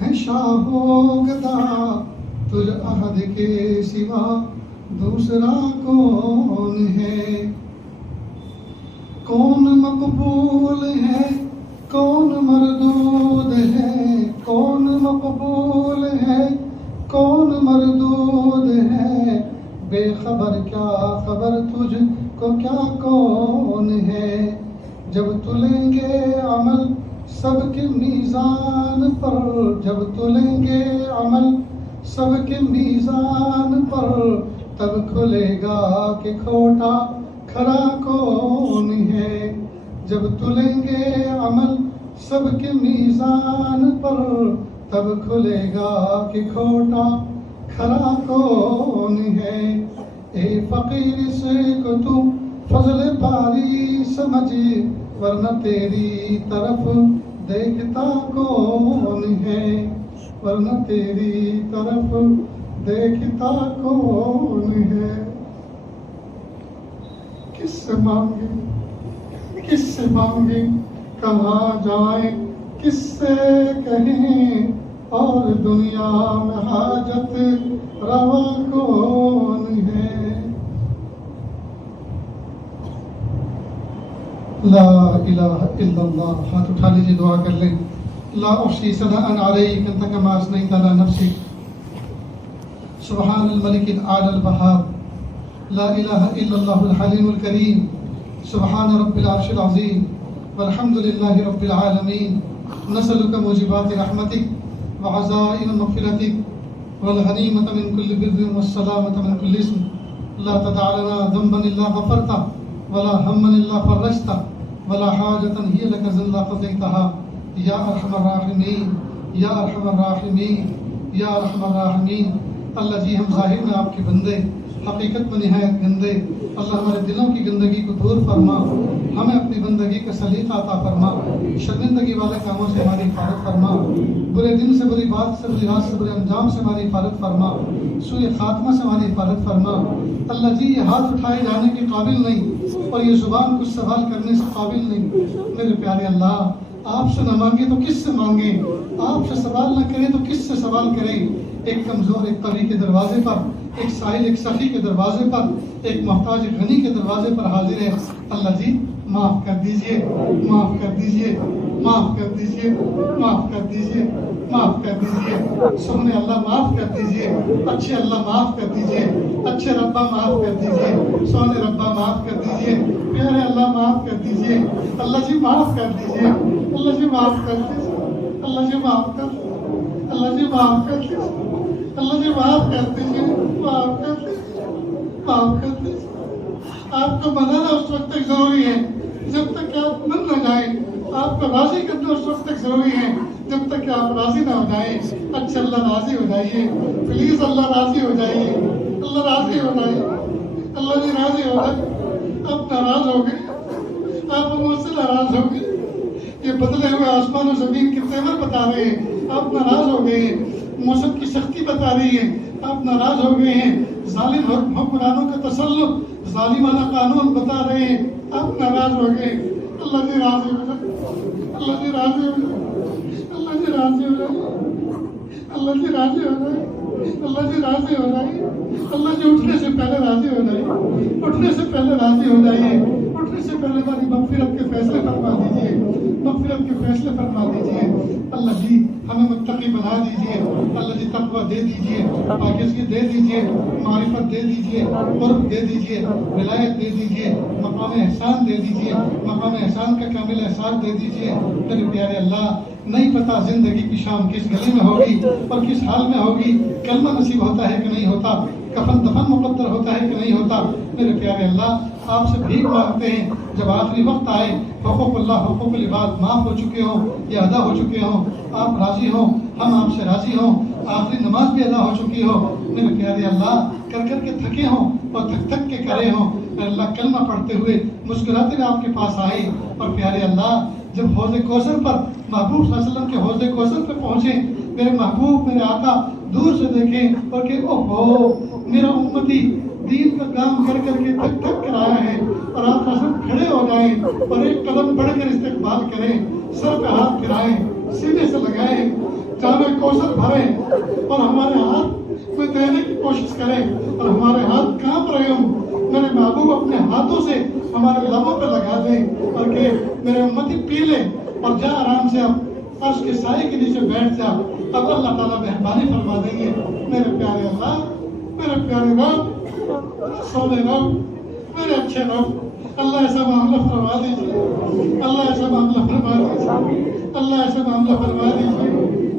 ہیں شاہ و گدا، تجھ احد کے سوا دوسرا کون ہے؟ کون مقبول ہے کون مردود ہے، کون مقبول ہے کون مردود ہے، بے خبر کیا خبر تجھ کو کیا کون ہے؟ جب تلیں گے عمل سب کے میزان پر، جب تلیں گے عمل سب کے میزان پر، تب کھلے گا کہ کھوٹا کھرا کون ہے؟ جب تلیں گے عمل سب کے میزان پر، تب کھلے گا کہ کھوٹا کھرا کون ہے؟ اے فقیر سے کو تو فضل باری سمجھ، ورنہ تیری طرف دیکھتا کون ہے؟ ورنہ تیری طرف دیکھتا کون ہے؟ کس سے مانگے کس سے مانگے کہاں جائیں، کس سے کہیں، اور دنیا میں حاجت روا کون ہے؟ لا الہ الا اللہ۔ ہاتھ اٹھا لیجیے، دعا کر لیں۔ لا احصی ثناء علیک انت کما اثنیت علی نفسک، سبحان الملک الاعلی الوہاب، لا الہ الا اللہ الحلیم الکریم، سبحان رب العرش العظیم، والحمد للہ رب العالمین، نسألک موجبات رحمتک وعزائم مغفرتک والغنیمۃ من کل بر والسلامۃ من کل اسم، لا تدع لنا ذنبا الا غفرتہ ولا ہما الا فرجتہ ولا حاجۃ ہی لک الا قضیتها یا ارحم الراحمین یا ارحم الراحمین یا ارحم الراحمین۔ اللہ جی، ہم ظاہر میں آپ کے بندے، حقیقت میں نہایت گندے، اللہ ہمارے دلوں کی گندگی کو دور فرما، ہمیں اپنی بندگی کا سلیقہ عطا فرما، شرمندگی والے کاموں سے ہماری حفاظت فرما، برے دن سے، بری بات سے، بری رات سے، برے انجام سے ہماری حفاظت فرما، سوء خاتمہ سے ہماری حفاظت فرما۔ اللہ جی، یہ ہاتھ اٹھائے جانے کے قابل نہیں اور یہ زبان کچھ سوال کرنے سے قابل نہیں، میرے پیارے اللہ، آپ سے نہ مانگے تو کس سے مانگیں، آپ سے سوال نہ کریں تو کس سے سوال کریں؟ ایک کمزور ایک قوی کے دروازے پر، ایک سائل ایک سخی کے دروازے پر، ایک محتاج ایک غنی کے دروازے پر حاضر ہے۔ اللہ جی، معاف کر دیجئے، معاف کر دیجئے، معاف کر دیجئے، معاف کر دیجئے، معاف کر دیجئے، سونے اللہ معاف کر دیجئے، اچھے اللہ معاف کر دیجئے، اچھے ربا معاف کر دیجئے، سونے ربا معاف کر دیجئے، پیارے اللہ معاف کر دیجئے، اللہ جی معاف کر دیجئے، اللہ جی معاف کر دیجئے، اللہ جی معاف کر اللہ جی معاف کر دیجیے، اللہ جی معاف کر دیجیے، معاف کر دیجیے، معاف کر دیجیے۔ آپ کو منانا اس وقت تک ضروری ہے جب تک کہ آپ من نہ جائیں، آپ کو راضی کرنا اس وقت تک ضروری ہے جب تک کہ آپ راضی نہ ہو جائیں۔ اچھا اللہ راضی ہو جائیے، پلیز اللہ راضی ہو جائیے، اللہ راضی ہو جائیے، اللہ جی راضی ہو جائے۔ آپ ناراض ہو گئے، آپ مجھ سے ناراض ہو گئے، یہ بدلے ہوئے آسمان و زمین کے تیور بتا رہے ہیں، آپ ناراض ہو گئے ہیں، موسم کی سختی بتا رہی ہے، آپ ناراض ہو گئے ہیں، ظالم حکمرانوں کا تسلط، ظالمانہ قانون بتا رہے ہیں، آپ ناراض ہو گئے۔ اللہ جی راضی ہو جائے، اللہ جی راضی ہو جائے، اللہ جی راضی ہو جائے، اللہ جی راضی ہو جائے، اللہ جی راضی ہو جائے، اللہ جی اٹھنے سے پہلے راضی ہو جائے، اٹھنے سے پہلے راضی ہو جائیے، اٹھنے سے پہلے ہماری مغفرت کے فیصلے فرما دیجیے، مغفرت کے فیصلے فرما دیجیے۔ اللہ جی ہمیں متقی بنا دیجیے، اللہ جی تقویٰ دے دیجیے، پاکیزگی دے دیجیے، معرفت دے دیجیے، قرب دے دیجیے، ولایت دے دیجیے، مقام احسان دے دیجیے، مقام احسان کا کامل احساس دے دیجیے۔ میرے پیارے اللہ، نہیں پتا زندگی کی شام کس گلی میں ہوگی اور کس حال میں ہوگی، کلمہ نصیب ہوتا ہے کہ نہیں ہوتا، کفن دفن مقدر ہوتا ہے کہ نہیں ہوتا۔ میرے پیارے اللہ، آپ سے بھیک مانگتے ہیں جب آخری وقت آئے، حقوق اللہ حقوق العباد معاف ہو چکے ہوں یا ادا ہو چکے ہوں، آپ راضی ہوں، ہم آپ سے راضی ہوں، آخری نماز بھی ادا ہو چکی ہو، میرے پیارے اللہ کر کر کے تھکے ہوں اور تھک تھک کے کرے ہوں، اللہ کلمہ پڑھتے ہوئے مسکراتے ہوئے آپ کے پاس آئے، اور پیارے اللہ جب حوض کوثر پر محبوب صلی اللہ علیہ وسلم کے حوض کوثر پہ پہنچے، میرے محبوب میرے آقا دور سے دیکھیں اور کہ اوہو میرا امتی دین کا کام کر کر کے تھک تھک کر آیا ہے، اور آپ حسن کھڑے ہو جائیں اور ایک قدم بڑھ کر استقبال کریں، سر پہ ہاتھ پھرائیں، سینے سے لگائیں، جام کوثر بھریں اور ہمارے ہاتھ میں دینے کی کوشش کریں، اور ہمارے ہاتھ کانپ رہے ہوں، میرے محبوب اپنے ہاتھوں سے ہمارے لبوں پہ لگا دیں اور کہ میرے امتی پی لیں اور جا آرام سے اب عرش کے سائے کے نیچے بیٹھ جا، اب اللہ تعالیٰ مہربانی فرما دیں گے۔ میرے پیارے اللہ، میرے پیارے رب، سونے رب، میرے اچھے رب، اللہ ایسا معاملہ فرما دیجیے، اللہ ایسا معاملہ فرما دیجیے، اللہ ایسا معاملہ فرما دیجیے،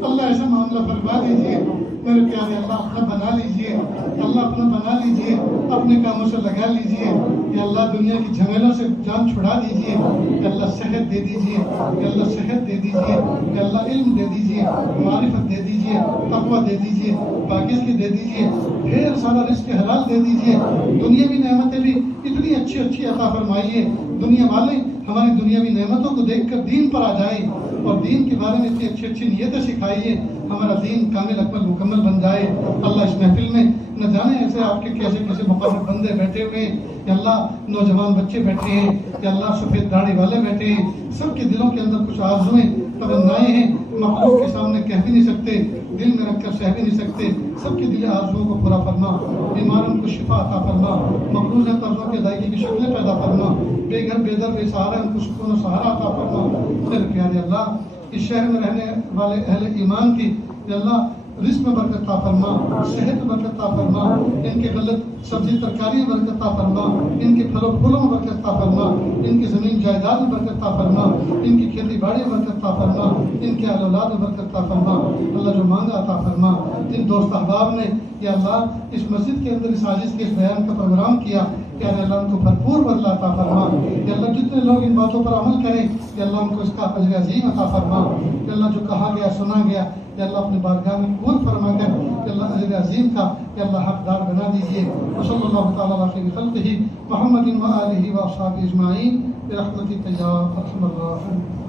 اللہ ایسا معاملہ فرما دیجیے۔ میرے پیارے اللہ اپنا بنا لیجیے، اللہ اپنا بنا لیجیے، اپنے کاموں سے لگا لیجیے، یا اللہ دنیا کی جھمیلوں سے جان چھڑا دیجیے، یا اللہ صحت دے دیجیے، یا اللہ صحت دے دیجیے، یا اللہ علم دے دیجیے، معرفت دے دیجیے، تقویٰ دے دیجیے، پاکیزگی دے دیجیے، ڈھیر سارا رزق حلال دے دیجیے، دنیاوی نعمتیں بھی اتنی اچھی اچھی عطا فرمائیے، دنیا والے ہماری دنیاوی نعمتوں کو دیکھ کر دین پر آ جائیں، اور دین کے بارے میں اتنی اچھی اچھی نیتیں سکھائیے، ہمارا دین کامل اکمل مکمل بن جائے۔ اللہ اس محفل میں نہ جانے ایسے آپ کے کیسے کیسے مقرر بندے بیٹھے ہوئے ہیں، یا اللہ نوجوان بچے بیٹھے ہیں، یا اللہ سفید داڑھی والے بیٹھے ہیں، سب کے دلوں کے اندر کچھ آرزویں تمنائیں ہیں، مخلوق کے سامنے کہہ بھی نہیں سکتے، دل میں رکھ کر سہ بھی نہیں سکتے، سب کے دل آرزوؤں کو پورا فرما، بیماروں کو شفا عطا فرما، مقروض قرضوں کی ادائیگی کی شکلیں پیدا فرما، بے گھر بے در بے سہارا ان کو سکون و سہارا عطا فرما۔ میرے پیارے اللہ اس شہر میں رہنے والے اہل ایمان کی یا اللہ رزق میں برکت عطا فرما، صحت میں برکت عطا فرما، ان کے غلط سبزی ترکاری میں برکت عطا فرما، ان کے پھل و پھولوں میں برکت عطا فرما، ان کی زمین جائیداد میں برکت عطا فرما، ان کی کھیتی باڑی میں برکت عطا فرما، ان کے اہل اولاد میں برکت عطا فرما۔ اللہ جو مانگا عطا فرما، جن دوست احباب نے یا اللہ اس مسجد کے اندر اس عاجز کے اس بیان کا پروگرام کیا، یا اللہ ان کو بھرپور بدلہ عطا فرما، یا اللہ جتنے لوگ ان باتوں پر عمل کریں یا اللہ ان کو اس کا اجر عظیم عطا فرما، یا اللہ جو کہا گیا سنا گیا یا اللہ اپنے بارگاہ میں قبول فرما کر یا اللہ اجر عظیم کا یا اللہ حقدار بنا دیجیے۔ وصلی اللہ تعالیٰ علیہ خیر خلقہ محمد و آلہ و اصحابہ اجمعین برحمتک یا ارحم الراحمین۔